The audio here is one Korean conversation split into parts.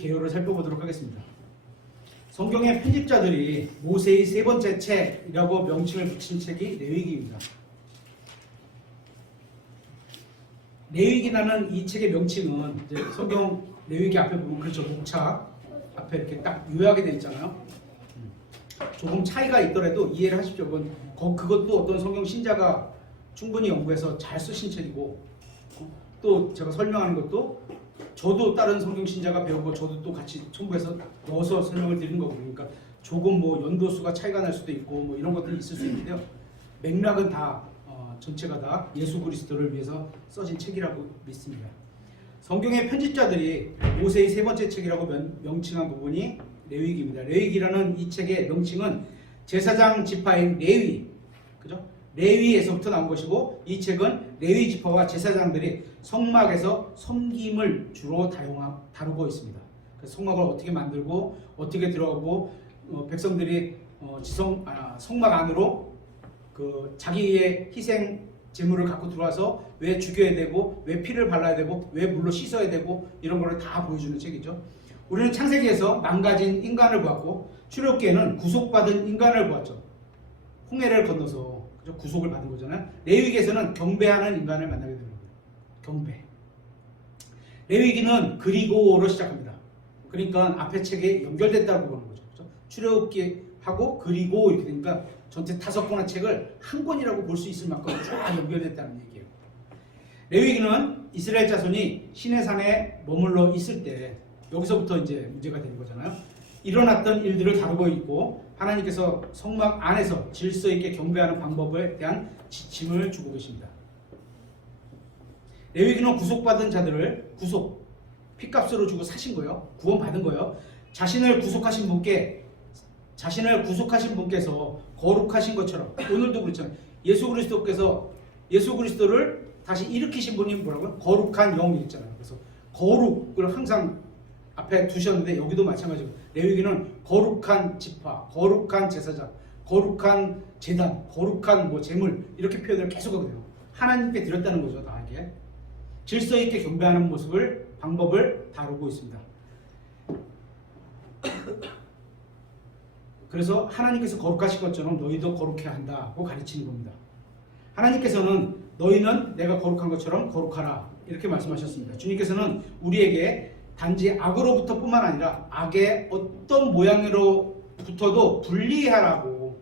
개요를 살펴보도록 하겠습니다. 성경의 편집자들이 모세의 세 번째 책이라고 명칭을 붙인 책이 레위기입니다. 레위기라는 이 책의 명칭은 이제 성경 레위기 앞에 보면 그렇죠. 목차 앞에 이렇게 딱 요약이 되어 있잖아요. 조금 차이가 있더라도 이해를 하십시오. 그것도 어떤 성경 신자가 충분히 연구해서 잘 쓰신 책이고, 또 제가 설명하는 것도 저도 다른 성경 신자가 배우고 저도 또 같이 첨부해서 넣어서 설명을 드리는 거고, 그러니까 조금 뭐 연도수가 차이가 날 수도 있고 뭐 이런 것들이 있을 수 있는데요. 맥락은 다 전체가 다 예수 그리스도를 위해서 써진 책이라고 믿습니다. 성경의 편집자들이 모세의 세 번째 책이라고 명칭한 부분이 레위기입니다. 레위기라는 이 책의 명칭은 제사장 지파인 레위, 그죠? 레위에서부터 나온 것이고, 이 책은 레위 지파와 제사장들이 성막에서 섬김을 주로 다루고 있습니다. 그래서 성막을 어떻게 만들고 어떻게 들어가고 백성들이 성막 안으로 그 자기의 희생 제물을 갖고 들어와서 왜 죽여야 되고 왜 피를 발라야 되고 왜 물로 씻어야 되고 이런 거를 다 보여주는 책이죠. 우리는 창세기에서 망가진 인간을 보았고, 출애굽기에는 구속받은 인간을 보았죠. 홍해를 건너서 그죠? 구속을 받은 거잖아요. 레위기에서는 경배하는 인간을 만나게 됩니다. 경배. 레위기는 그리고로 시작합니다. 그러니까 앞에 책에 연결됐다고 보는 거죠. 그죠? 출애굽기하고 그리고 이렇게 되니까 전체 5권의 책을 한 권이라고 볼 수 있을 만큼 쫙 연결됐다는 얘기예요. 레위기는 이스라엘 자손이 시내산에 머물러 있을 때, 여기서부터 이제 문제가 되는 거잖아요. 일어났던 일들을 다루고 있고, 하나님께서 성막 안에서 질서 있게 경배하는 방법에 대한 지침을 주고 계십니다. 레위기는 구속받은 자들을 피값으로 주고 사신 거예요. 구원받은 거예요. 자신을 구속하신 분께서 거룩하신 것처럼, 오늘도 그렇잖아요. 예수 그리스도를 다시 일으키신 분이 뭐라고요? 거룩한 영이 있잖아요. 그래서 거룩을 항상 앞에 두셨는데, 여기도 마찬가지고 레위기는 거룩한 지파, 거룩한 제사장, 거룩한 제단, 거룩한 뭐 제물, 이렇게 표현을 계속 하거든요. 하나님께 드렸다는 거죠. 다 이게 질서 있게 경배하는 방법을 다루고 있습니다. 그래서 하나님께서 거룩하신 것처럼 너희도 거룩해야 한다고 가르치는 겁니다. 하나님께서는 너희는 내가 거룩한 것처럼 거룩하라 이렇게 말씀하셨습니다. 주님께서는 우리에게 단지 악으로부터 뿐만 아니라 악의 어떤 모양으로부터도 분리하라고,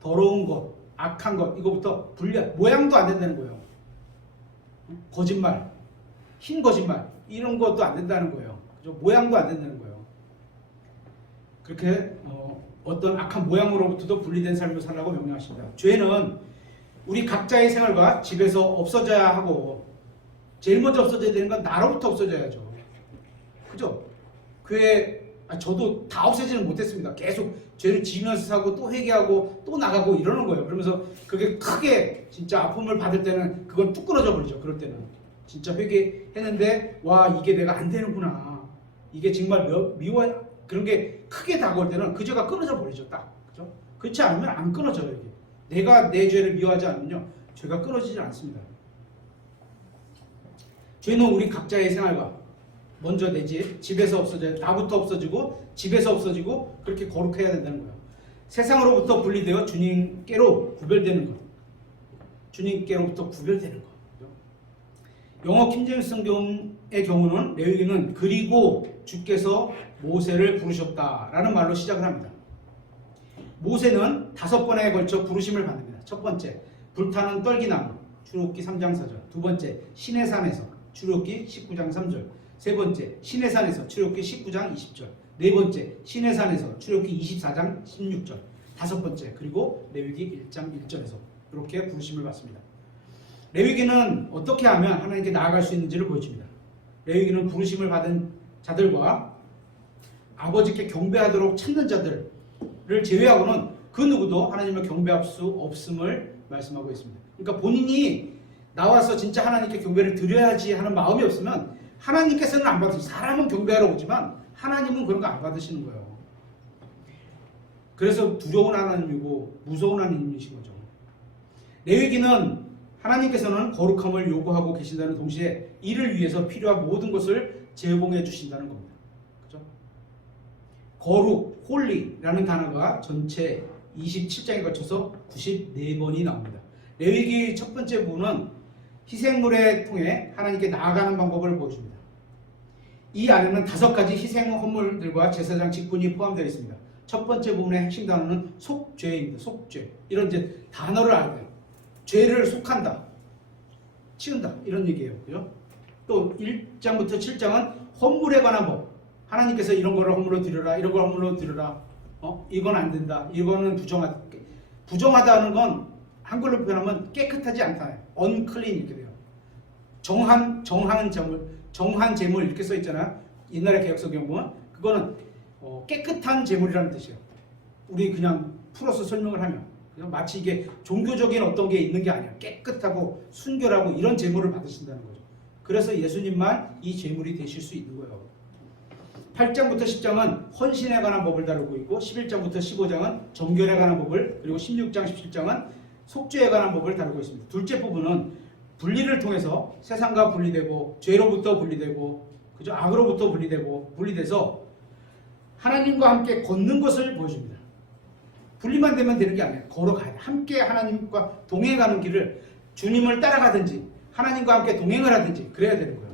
더러운 것, 악한 것, 이거부터 모양도 안 된다는 거예요. 거짓말, 흰 거짓말, 이런 것도 안 된다는 거예요. 그죠? 모양도 안 된다는 거예요. 그렇게 어떤 악한 모양으로부터도 분리된 삶을 살라고 명령하십니다. 죄는 우리 각자의 생활과 집에서 없어져야 하고, 제일 먼저 없어져야 되는 건 나로부터 없어져야죠. 그죠? 저도 다 없애지는 못했습니다. 계속 죄를 지으면서 사고 또 회개하고 또 나가고 이러는 거예요. 그러면서 그게 크게 진짜 아픔을 받을 때는 그건 뚝 끊어져 버리죠. 그럴 때는 진짜 회개했는데 이게 내가 안 되는구나, 이게 정말 미워, 그런 게 크게 다가올 때는 그 죄가 끊어져 버리죠. 딱. 그죠? 그렇지 않으면 안 끊어져요. 이게 내가 내 죄를 미워하지 않으면요, 죄가 끊어지지 않습니다. 죄는 우리 각자의 생활과 먼저 내 집에서 없어져요. 나부터 없어지고 집에서 없어지고, 그렇게 거룩해야 된다는 거예요. 세상으로부터 분리되어 주님께로 구별되는 것. 주님께로부터 구별되는 것. 영어 킹제임스 성경의 경우는 레위기는 그리고 주께서 모세를 부르셨다라는 말로 시작을 합니다. 모세는 5번에 걸쳐 부르심을 받습니다. 첫 번째, 불타는 떨기나무, 출애굽기 3장 4절. 두 번째, 시내산에서, 출애굽기 19장 3절. 세 번째, 시내산에서, 출애굽기 19장 20절. 네 번째, 시내산에서, 출애굽기 24장 16절. 다섯 번째, 그리고 레위기 1장 1절에서 이렇게 부르심을 받습니다. 레위기는 어떻게 하면 하나님께 나아갈 수 있는지를 보여줍니다. 레위기는 부르심을 받은 자들과 아버지께 경배하도록 찾는 자들을 제외하고는 그 누구도 하나님을 경배할 수 없음을 말씀하고 있습니다. 그러니까 본인이 나와서 진짜 하나님께 경배를 드려야지 하는 마음이 없으면 하나님께서는 안 받으시고, 사람은 경배하러 오지만 하나님은 그런 거 안 받으시는 거예요. 그래서 두려운 하나님이고 무서운 하나님이신 거죠. 레위기는 하나님께서는 거룩함을 요구하고 계신다는 동시에 이를 위해서 필요한 모든 것을 제공해 주신다는 겁니다. 그렇죠? 거룩, 홀리라는 단어가 전체 27장에 걸쳐서 94번이 나옵니다. 레위기 첫 번째 부분은 희생물에 통해 하나님께 나아가는 방법을 보여줍니다. 이 안에는 5가지 희생 헌물들과 제사장 직분이 포함되어 있습니다. 첫 번째 부분의 핵심 단어는 속죄입니다. 속죄. 이런 이제 단어를 알아야 돼요. 죄를 속한다, 치운다 이런 얘기예요. 그죠? 또 1장부터 7장은 헌물에 관한 법. 하나님께서 이런 거를 헌물로 드려라, 이런 걸 헌물로 드려라. 이건 안 된다. 이거는 부정하다. 부정하다는 건 한글로 표현하면 깨끗하지 않다. unclean 이렇게 돼요. 정한 제물 이렇게 써 있잖아요. 옛날에 개역성경 보면 그거는 깨끗한 제물이라는 뜻이에요. 우리 그냥 풀어서 설명을 하면 마치 이게 종교적인 어떤 게 있는 게 아니야. 깨끗하고 순결하고 이런 제물을 받으신다는 거죠. 그래서 예수님만 이 제물이 되실 수 있는 거예요. 8장부터 10장은 헌신에 관한 법을 다루고 있고 11장부터 15장은 정결에 관한 법을, 그리고 16장 17장은 속죄에 관한 법을 다루고 있습니다. 둘째 부분은 분리를 통해서 세상과 분리되고 죄로부터 분리되고 그죠? 악으로부터 분리돼서 하나님과 함께 걷는 것을 보여줍니다. 분리만 되면 되는 게 아니에요. 걸어가야 돼. 함께 하나님과 동행하는 길을 주님을 따라가든지 하나님과 함께 동행을 하든지 그래야 되는 거예요.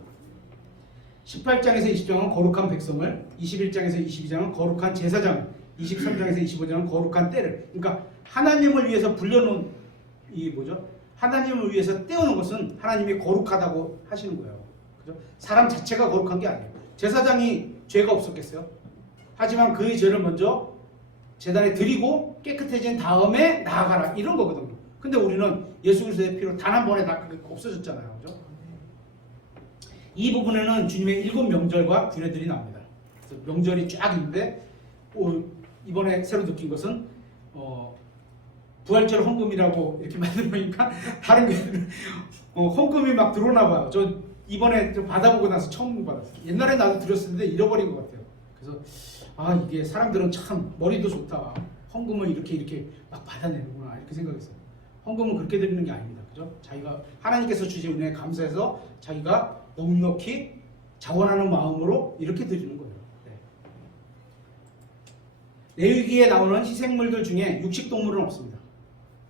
18장에서 20장은 거룩한 백성을, 21장에서 22장은 거룩한 제사장을, 23장에서 25장은 거룩한 때를, 그러니까 하나님을 위해서 불려놓은 이 뭐죠? 하나님을 위해서 떼어놓은 것은 하나님이 거룩하다고 하시는 거예요. 그죠? 사람 자체가 거룩한 게 아니에요. 제사장이 죄가 없었겠어요? 하지만 그의 죄를 먼저 제단에 드리고 깨끗해진 다음에 나아가라 이런 거거든요. 근데 우리는 예수 그리스도의 피로 단 한 번에 다 없어졌잖아요. 그죠? 이 부분에는 주님의 7 명절과 규례들이 나옵니다. 그래서 명절이 쫙 있는데 이번에 새로 느낀 것은 부활절 헌금이라고 이렇게 만들어보니까 다른 교회들은 헌금이 막 들어오나 봐요. 저 이번에 받아보고 나서 처음 받았어요. 옛날에 나도 드렸었는데 잃어버린 것 같아요. 그래서 이게 사람들은 참 머리도 좋다. 헌금을 이렇게 막 받아내는구나 이렇게 생각했어요. 헌금은 그렇게 드리는 게 아닙니다. 그죠? 자기가 하나님께서 주신 은혜에 감사해서 자기가 넉넉히 자원하는 마음으로 이렇게 드리는 거예요. 네. 레위기에 나오는 희생물들 중에 육식동물은 없습니다.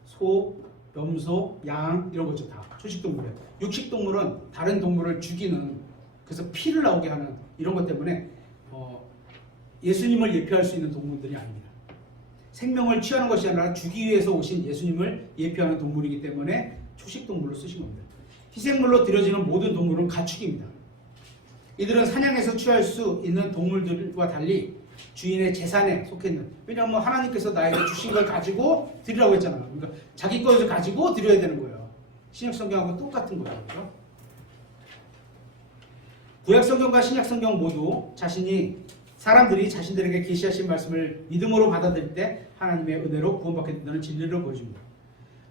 소, 염소, 양 이런 거죠. 다 초식동물이에요. 육식동물은 다른 동물을 죽이는, 그래서 피를 나오게 하는 이런 것 때문에 예수님을 예표할 수 있는 동물들이 아닙니다. 생명을 취하는 것이 아니라 주기 위해서 오신 예수님을 예표하는 동물이기 때문에 초식동물로 쓰신 겁니다. 희생물로 드려지는 모든 동물은 가축입니다. 이들은 사냥에서 취할 수 있는 동물들과 달리 주인의 재산에 속해 있는, 왜냐하면 하나님께서 나에게 주신 걸 가지고 드리라고 했잖아요. 그러니까 자기 것을 가지고 드려야 되는 거예요. 신약성경하고 똑같은 거예요. 그렇죠? 구약성경과 신약성경 모두 사람들이 자신들에게 계시하신 말씀을 믿음으로 받아들일 때 하나님의 은혜로 구원받게 된다는 진리를 보여줍니다.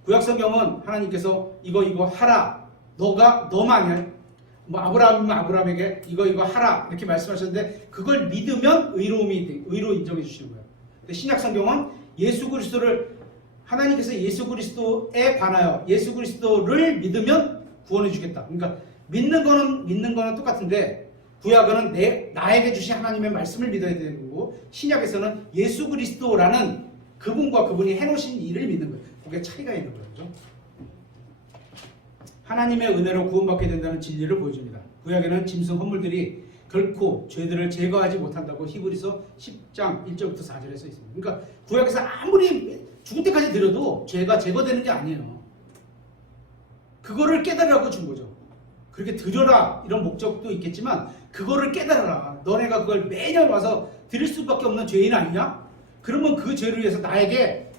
구약성경은 하나님께서 이거 하라, 너만 아브라함이면 아브라함에게 이거 하라 이렇게 말씀하셨는데 그걸 믿으면 의로 인정해 주시는 거예요. 근데 신약성경은 하나님께서 예수 그리스도에 관하여 예수 그리스도를 믿으면 구원해 주겠다. 그러니까 믿는 거는 똑같은데 구약은 나에게 주신 하나님의 말씀을 믿어야 되는 거고, 신약에서는 예수 그리스도라는 그분과 그분이 해놓으신 일을 믿는 거예요. 그게 차이가 있는 거예요. 그렇죠? 하나님의 은혜로 구원받게 된다는 진리를 보여줍니다. 구약에는 짐승 헌물들이 결코 죄들을 제거하지 못한다고 히브리서 10장 1절부터 4절에 써 있습니다. 그러니까 구약에서 아무리 죽을 때까지 드려도 죄가 제거되는 게 아니에요. 그거를 깨달으라고 준 거죠. 그렇게 드려라 이런 목적도 있겠지만 그거를 깨달아라. 너네가 그걸 매년 와서 드릴 수밖에 없는 죄인 아니냐? 그러면 그 죄를 위해서 나에게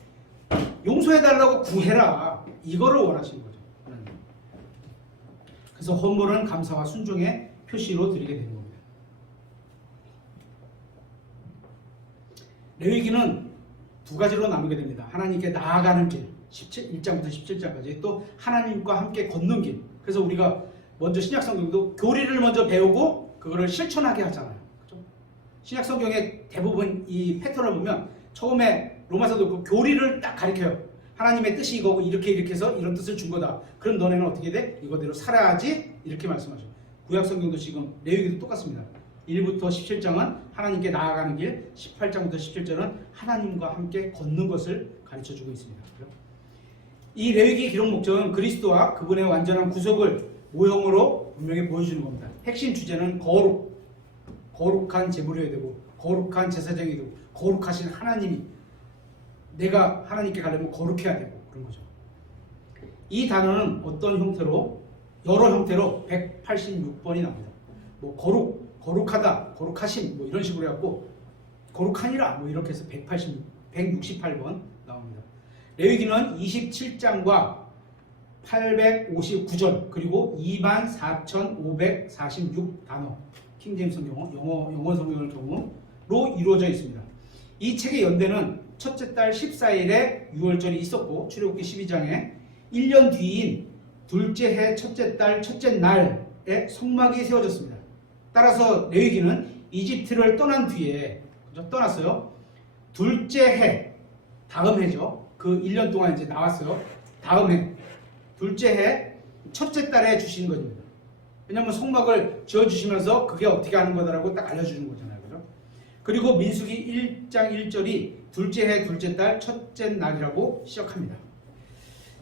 용서해달라고 구해라. 이거를 원하시는 거죠. 그래서 헌물은 감사와 순종의 표시로 드리게 되는 겁니다. 레위기는 2가지로 나누게 됩니다. 하나님께 나아가는 길, 1장부터 17장까지, 또 하나님과 함께 걷는 길. 그래서 우리가 먼저 신약성경도 교리를 먼저 배우고 그거를 실천하게 하잖아요. 그렇죠? 신약성경의 대부분 이 패턴을 보면 처음에 로마서도 그 교리를 딱 가리켜요. 하나님의 뜻이 이거고 이렇게 해서 이런 뜻을 준 거다. 그럼 너네는 어떻게 돼? 이거대로 살아야지. 이렇게 말씀하죠. 구약성경도 지금 레위기도 똑같습니다. 1부터 17장은 하나님께 나아가는 길, 18장부터 17절은 하나님과 함께 걷는 것을 가르쳐주고 있습니다. 이 레위기 기록 목적은 그리스도와 그분의 완전한 구속을 모형으로 분명히 보여주는 겁니다. 핵심 주제는 거룩한 제물이어야 되고 거룩한 제사장이 되고 거룩하신 하나님이 내가 하나님께 가려면 거룩해야 되고 그런 거죠. 이 단어는 어떤 형태로 여러 형태로 186번이 나옵니다. 뭐 거룩하다, 거룩하심 뭐 이런 식으로 해갖고 거룩하니라 뭐 이렇게 해서 168번 나옵니다. 레위기는 27장과 859절 그리고 24,546 단어 킹제임스 성경 영어 성경의 경우로 이루어져 있습니다. 이 책의 연대는 첫째 달 14일에 6월절이 있었고 출애굽기 12장에 1년 뒤인 둘째 해 첫째 달 첫째 날에 성막이 세워졌습니다. 따라서 레위기는 이집트를 떠난 뒤에 떠났어요. 둘째 해 다음 해죠. 그 1년 동안 이제 나왔어요. 다음 해 둘째 해 첫째 달에 주신 것입니다. 왜냐하면 성막을 지어주시면서 그게 어떻게 하는 거다라고 딱 알려주는 거잖아요. 그죠? 그리고 민수기 1장 1절이 둘째 해 둘째 달 첫째 날이라고 시작합니다.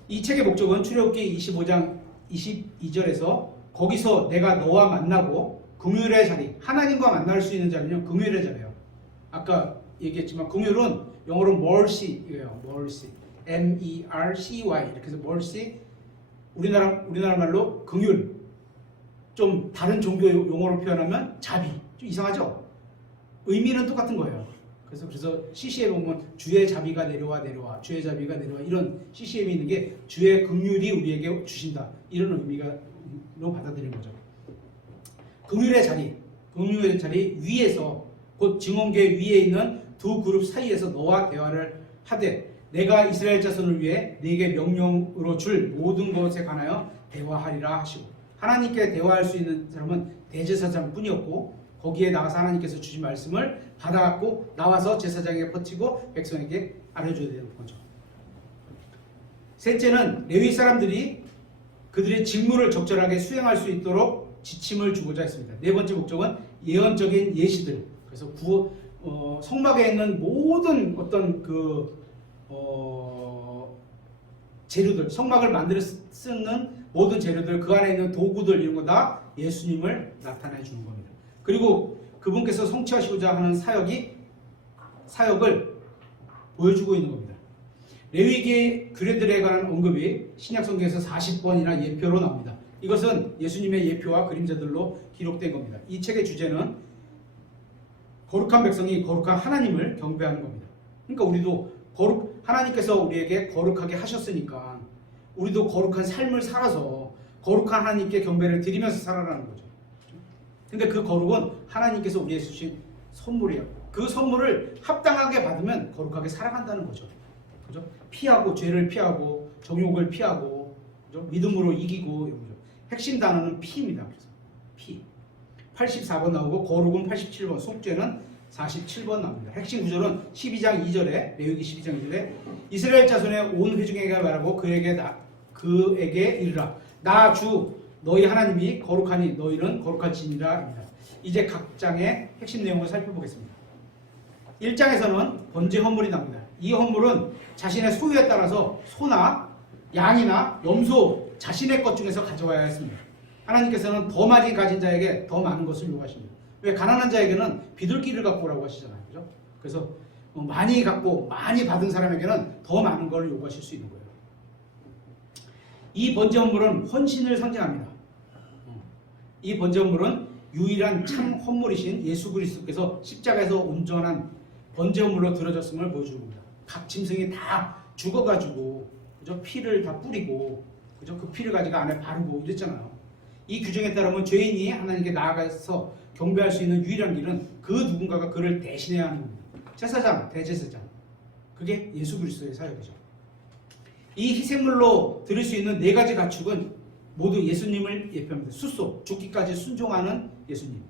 이 책의 목적은 출애굽기 25장 22절에서 거기서 내가 너와 만나고 긍휼의 자리, 하나님과 만날 수 있는 자리는 긍휼의 자리예요. 아까 얘기했지만 긍휼은 영어로 mercy예요. mercy, M-E-R-C-Y 이렇게 해서 mercy. 우리나라 말로 긍휼. 좀 다른 종교 용어로 표현하면 자비. 좀 이상하죠? 의미는 똑같은 거예요. 그래서 CC에 보면 주의 자비가 내려와 주의 자비가 내려와 이런 CCM이 있는 게 주의 긍휼이 우리에게 주신다 이런 의미로 받아들이는 거죠. 긍휼의 자리 위에서 곧 증언궤 위에 있는 두 그룹 사이에서 너와 대화를 하되 내가 이스라엘 자손을 위해 네게 명령으로 줄 모든 것에 관하여 대화하리라 하시고 하나님께 대화할 수 있는 사람은 대제사장뿐이었고 거기에 나가서 하나님께서 주신 말씀을 받아갖고 나와서 제사장에게 퍼치고 백성에게 알려줘야 되는 거죠. 셋째는 레위 사람들이 그들의 직무를 적절하게 수행할 수 있도록 지침을 주고자 했습니다. 네 번째 목적은 예언적인 예시들. 그래서 성막에 있는 모든 어떤 재료들, 성막을 만들어 쓰는 모든 재료들, 그 안에 있는 도구들 이런 거 다 예수님을 나타내 주는 겁니다. 그리고 그분께서 성취하시고자 하는 사역을 보여주고 있는 겁니다. 레위기의 규례들에 관한 언급이 신약성경에서 40번이나 예표로 나옵니다. 이것은 예수님의 예표와 그림자들로 기록된 겁니다. 이 책의 주제는 거룩한 백성이 거룩한 하나님을 경배하는 겁니다. 그러니까 우리도 하나님께서 우리에게 거룩하게 하셨으니까 우리도 거룩한 삶을 살아서 거룩한 하나님께 경배를 드리면서 살아라는 거죠. 근데 그 거룩은 하나님께서 우리에게 주신 선물이에요. 그 선물을 합당하게 받으면 거룩하게 살아간다는 거죠. 그죠? 피하고 죄를 피하고 정욕을 피하고 그죠? 믿음으로 이기고 이런 거죠. 핵심 단어는 피입니다. 그래서 피. 84번 나오고 거룩은 87번, 속죄는 47번 나옵니다. 핵심 구절은 12장 2절에 레위기 12장 2절에 이스라엘 자손의 온 회중에게 말하고 그에게 이르라 나 주 너희 하나님이 거룩하니 너희는 거룩할지니라. 이제 각 장의 핵심 내용을 살펴보겠습니다. 1장에서는 번제 헌물이 나옵니다. 이 헌물은 자신의 소유에 따라서 소나 양이나 염소 자신의 것 중에서 가져와야 했습니다. 하나님께서는 더 많이 가진 자에게 더 많은 것을 요구하십니다. 왜 가난한 자에게는 비둘기를 갖고 오라고 하시잖아요. 그죠? 그래서 많이 갖고 많이 받은 사람에게는 더 많은 걸 요구하실 수 있는 거예요. 이 번제 헌물은 헌신을 상징합니다. 이 번제 헌물은 유일한 참 헌물이신 예수 그리스도께서 십자가에서 온전한 번제 헌물로 드려졌음을 보여주는 겁니다. 각 짐승이 다 죽어가지고 그죠? 피를 다 뿌리고 그죠? 그 피를 가지고 안에 바르고 이랬잖아요. 이 규정에 따르면 죄인이 하나님께 나아가서 경배할 수 있는 유일한 길은 그 누군가가 그를 대신해야 하는 겁니다. 제사장, 대제사장. 그게 예수 그리스도의 사역이죠. 이 희생물로 드릴 수 있는 네 가지 가축은 모두 예수님을 예표합니다. 숫소, 죽기까지 순종하는 예수님.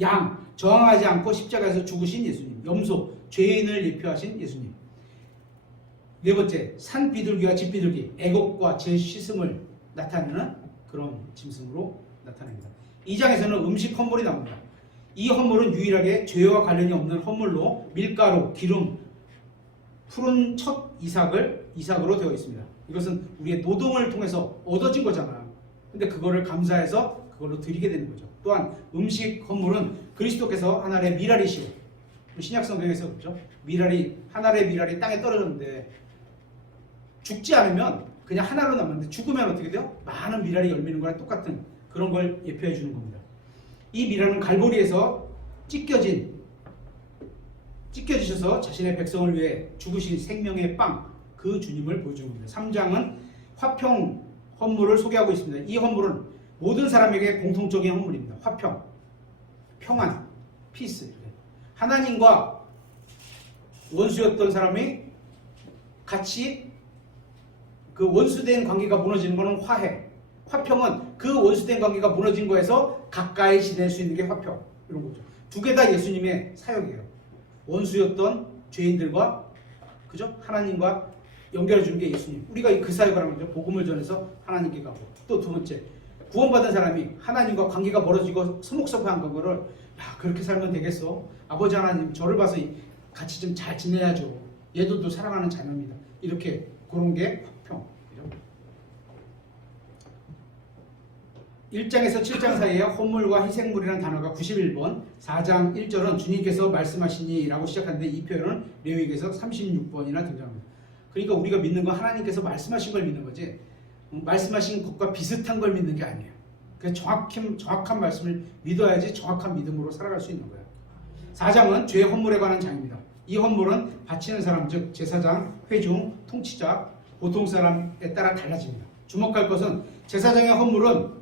양, 저항하지 않고 십자가에서 죽으신 예수님. 염소, 죄인을 예표하신 예수님. 네 번째, 산 비둘기와 집 비둘기, 애곡과 제 씻음을 나타내는 그런 짐승으로 나타냅니다. 2장에서는 음식 헌물이 나옵니다. 이 헌물은 유일하게 죄와 관련이 없는 헌물로 밀가루, 기름, 푸른 첫 이삭으로 되어 있습니다. 이것은 우리의 노동을 통해서 얻어진 거잖아요. 근데 그거를 감사해서 그걸로 드리게 되는 거죠. 또한 음식 헌물은 그리스도께서 한 알의 미랄이시오. 신약 성경에서 그렇죠. 미랄이 한 알의 미랄이 땅에 떨어졌는데 죽지 않으면 그냥 하나로 남았는데 죽으면 어떻게 돼요? 많은 미랄이 열리는 거랑 똑같은 그런 걸 예표해 주는 겁니다. 이 미랄은 갈보리에서 찢겨지셔서 자신의 백성을 위해 죽으신 생명의 빵, 그 주님을 보여주는 겁니다. 3장은 화평 헌물을 소개하고 있습니다. 이 헌물은 모든 사람에게 공통적인 헌물입니다. 화평, 평안, 피스. 하나님과 원수였던 사람이 같이 그 원수된 관계가 무너지는 것은 화해. 화평은 그 원수된 관계가 무너진 거에서 가까이 지낼 수 있는 게 화평. 이런 거죠. 두 개 다 예수님의 사역이에요. 원수였던 죄인들과 그죠? 하나님과 연결해 주는 게 예수님. 우리가 그 사역을 하는 거죠. 복음을 전해서 하나님께 가고. 또 두 번째, 구원받은 사람이 하나님과 관계가 멀어지고 서먹서먹한 거를 야, 그렇게 살면 되겠어? 아버지 하나님 저를 봐서 같이 좀 잘 지내야죠. 얘도 또 사랑하는 자녀입니다. 이렇게 그런 게 화평. 1장에서 7장 사이에 헌물과 희생물이라는 단어가 91번, 4장 1절은 주님께서 말씀하시니 라고 시작하는데 이 표현은 레위기에서 36번이나 등장합니다. 그러니까 우리가 믿는 건 하나님께서 말씀하신 걸 믿는 거지 말씀하신 것과 비슷한 걸 믿는 게 아니에요. 그래서 정확한 말씀을 믿어야지 정확한 믿음으로 살아갈 수 있는 거예요. 4장은 죄 헌물에 관한 장입니다. 이 헌물은 바치는 사람, 즉 제사장, 회중, 통치자, 보통 사람에 따라 달라집니다. 주목할 것은 제사장의 헌물은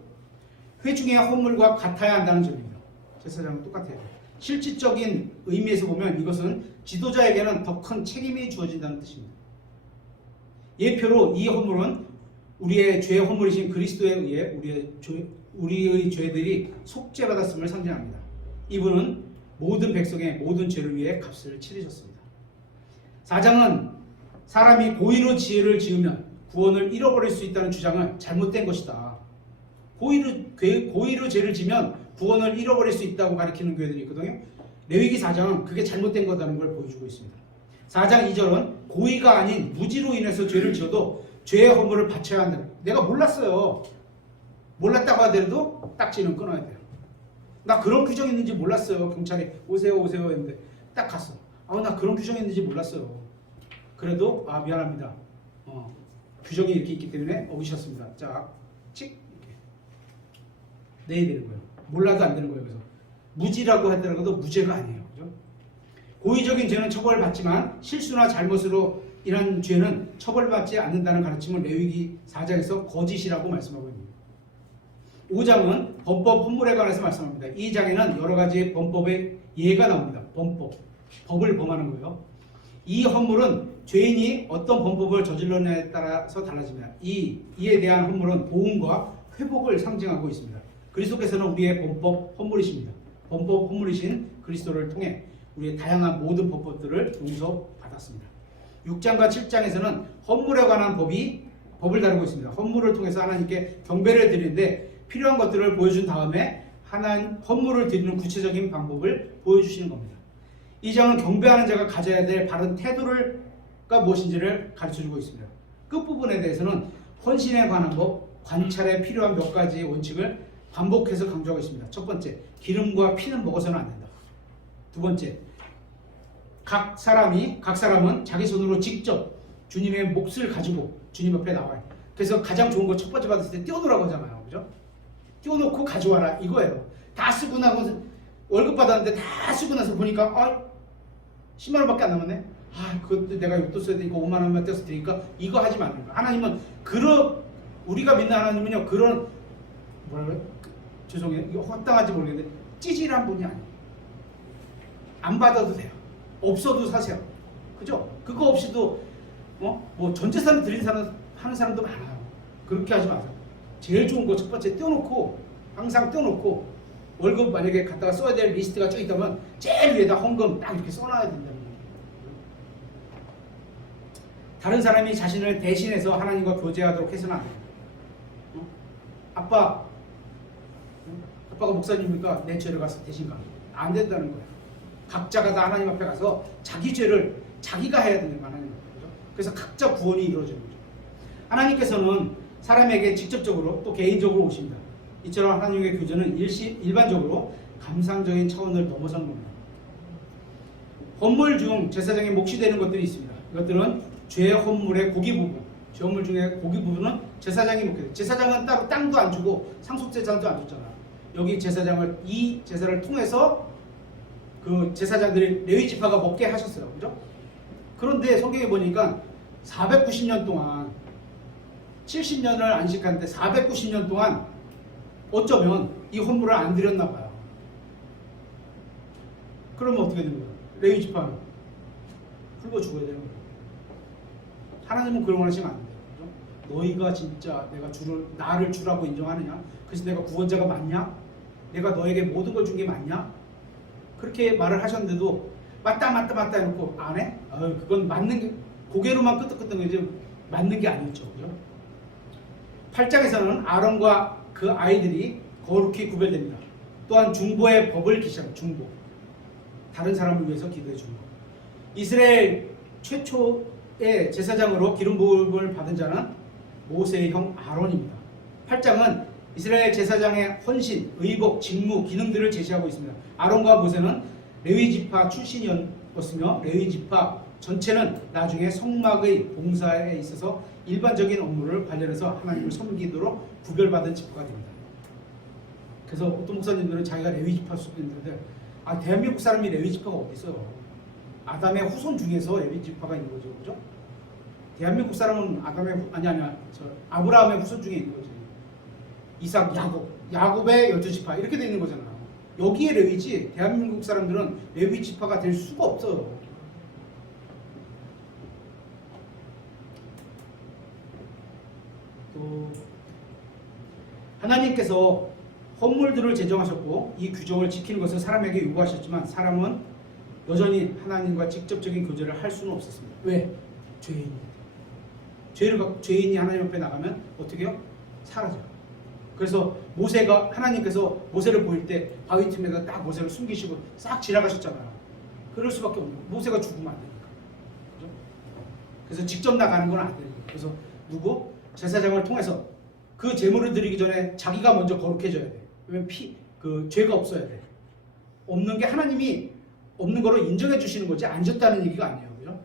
회중의 헌물과 같아야 한다는 점입니다. 제사장은 똑같아야 돼요. 실질적인 의미에서 보면 이것은 지도자에게는 더 큰 책임이 주어진다는 뜻입니다. 예표로 이 헌물은 우리의 죄의 헌물이신 그리스도에 의해 우리의 죄들이 속죄받았음을 상징합니다. 이분은 모든 백성의 모든 죄를 위해 값을 치르셨습니다. 4장은 사람이 고의로 죄를 지으면 구원을 잃어버릴 수 있다는 주장은 잘못된 것이다. 고의로 죄를 지면 구원을 잃어버릴 수 있다고 가리키는 교회들이 있거든요. 레위기 4장은 그게 잘못된 거다는 걸 보여주고 있습니다. 4장 2절은 고의가 아닌 무지로 인해서 죄를 지어도 죄의 헌물을 바쳐야 한다. 내가 몰랐어요. 몰랐다고 하더라도 딱지는 끊어야 돼요. 나 그런 규정이 있는지 몰랐어요. 경찰이 오세요 했는데 딱 갔어. 나 그런 규정이 있는지 몰랐어요. 그래도 미안합니다. 규정이 이렇게 있기 때문에 어기셨습니다. 자, 칙 이렇게 내야 되는 거예요. 몰라도 안 되는 거예요. 그래서 무지라고 하더라도 무죄가 아니에요. 그죠? 고의적인 죄는 처벌받지만 실수나 잘못으로 이런 죄는 처벌받지 않는다는 가르침을 레위기 4장에서 거짓이라고 말씀하고 있습니다. 5장은 범법 헌물에 관해서 말씀합니다. 이 장에는 여러 가지 범법의 예가 나옵니다. 법을 범하는 거예요. 이 헌물은 죄인이 어떤 범법을 저질러냐에 따라서 달라집니다. 이에 대한 헌물은 보응과 회복을 상징하고 있습니다. 그리스도께서는 우리의 범법 헌물이십니다. 범법 헌물이신 그리스도를 통해 우리의 다양한 모든 법들을 용서받았습니다. 6장과 7장에서는 헌물에 관한 법을 다루고 있습니다. 헌물을 통해서 하나님께 경배를 드리는데 필요한 것들을 보여준 다음에 헌물을 드리는 구체적인 방법을 보여주시는 겁니다. 이 장은 경배하는 자가 가져야 될 바른 태도가 무엇인지를 가르쳐주고 있습니다. 끝부분에 대해서는 헌신에 관한 법, 관찰에 필요한 몇 가지 원칙을 반복해서 강조하고 있습니다. 첫 번째, 기름과 피는 먹어서는 안 된다. 두 번째, 각 사람은 자기 손으로 직접 주님의 몫을 가지고 주님 앞에 나와요. 그래서 가장 좋은 거 첫 번째 받았을 때 띄워놓으라고 하잖아요. 그죠? 띄워놓고 가져와라 이거예요. 다 쓰고 나서 월급 받았는데 다 쓰고 나서 보니까 10만 원밖에 안 남았네. 그것도 내가 용돈 써야 되니까 5만 원만 떼서 드리니까 이거 하지 말는 거야. 하나님은 우리가 믿는 하나님은요 그런 죄송해요. 이거 허당한지 모르겠는데 찌질한 분이 아니에요. 안 받아도 돼요. 없어도 사세요. 그죠? 그거 없이도 전 재산을 드리는 하는 사람도 많아요. 그렇게 하지 마세요. 제일 좋은 거 첫 번째 떼어놓고 항상 떼어놓고 월급 만약에 갖다가 써야 될 리스트가 쭉 있다면 제일 위에다 헌금 딱 이렇게 써놔야 된다는 거예요. 다른 사람이 자신을 대신해서 하나님과 교제하도록 해서는 안 돼요. 아빠가 목사님이니까 내 죄를 가서 대신 가. 안 된다는 거예요. 각자가 다 하나님 앞에 가서 자기 죄를 자기가 해야 되는 거 하나님 앞에. 그래서 각자 구원이 이루어지는 거죠. 하나님께서는 사람에게 직접적으로 또 개인적으로 오십니다. 이처럼 하나님의 교제는 일반적으로 감상적인 차원을 넘어서는 겁니다. 헌물 중 제사장의 몫이 되는 것들이 있습니다. 이것들은 죄 헌물의 고기 부분, 죄 헌물 중에 고기 부분은 제사장이 먹게 돼요. 제사장은 따로 땅도 안 주고 상속제장도 안 줬잖아요. 여기 제사장을 이 제사를 통해서 그 제사장들이 레위 지파가 먹게 하셨어요. 그죠? 그런데 성경에 보니까 490년 동안 70년을 안식하는데 490년 동안 어쩌면 이 헌물을 안 드렸나 봐요. 그러면 어떻게 되는 거예요? 레위 지파는 굶어 죽어야 되는 거예요. 하나님은 그런 걸 하시면 안 돼요. 그죠? 너희가 진짜 나를 주라고 인정하느냐? 그래서 내가 구원자가 맞냐? 내가 너에게 모든 걸 준 게 맞냐? 그렇게 말을 하셨는데도 맞다 해놓고 안 해? 그건 맞는 게 고개로만 끄덕끄덕거리지 맞는 게 아니었죠. 그죠? 8장에서는 아론과 그 아이들이 거룩히 구별됩니다. 또한 중보의 법을 기시합니다. 중보. 다른 사람을 위해서 기도해 주는 것. 이스라엘 최초의 제사장으로 기름 부음을 받은 자는 모세의 형 아론입니다. 8장은 이스라엘 제사장의 헌신, 의복, 직무, 기능들을 제시하고 있습니다. 아론과 모세는 레위 지파 출신이었으며 레위 지파 전체는 나중에 성막의 봉사에 있어서 일반적인 업무를 관련해서 하나님을 섬기도록 구별받은 지파가 됩니다. 그래서 어떤 목사님들은 자기가 레위 지파 수준인데 대한민국 사람이 레위 지파가 어디 있어요? 아담의 후손 중에서 레위 지파가 있는 거죠, 그죠? 대한민국 사람은 아브라함의 후손 중에 있는 거지. 이삭, 야곱의 12지파 이렇게 돼 있는 거잖아요. 여기에 레위지 대한민국 사람들은 레위 지파가 될 수가 없어요. 또 하나님께서 헌물들을 제정하셨고 이 규정을 지키는 것을 사람에게 요구하셨지만 사람은 여전히 하나님과 직접적인 교제를 할 수는 없었습니다. 왜? 죄인이 하나님 앞에 나가면 어떻게 해요? 사라져요. 그래서 하나님께서 모세를 보일 때 바위 틈에다 딱 모세를 숨기시고 싹 지나가셨잖아요. 그럴 수밖에 없는 거예요. 모세가 죽으면 안 되니까. 그죠? 그래서 직접 나가는 건 안 되는 거예요. 그래서 제사장을 통해서 그 제물을 드리기 전에 자기가 먼저 거룩해져야 돼. 왜냐면 죄가 없어야 돼. 없는 게 하나님이 없는 거로 인정해 주시는 거지 안 줬다는 얘기가 아니에요. 그죠?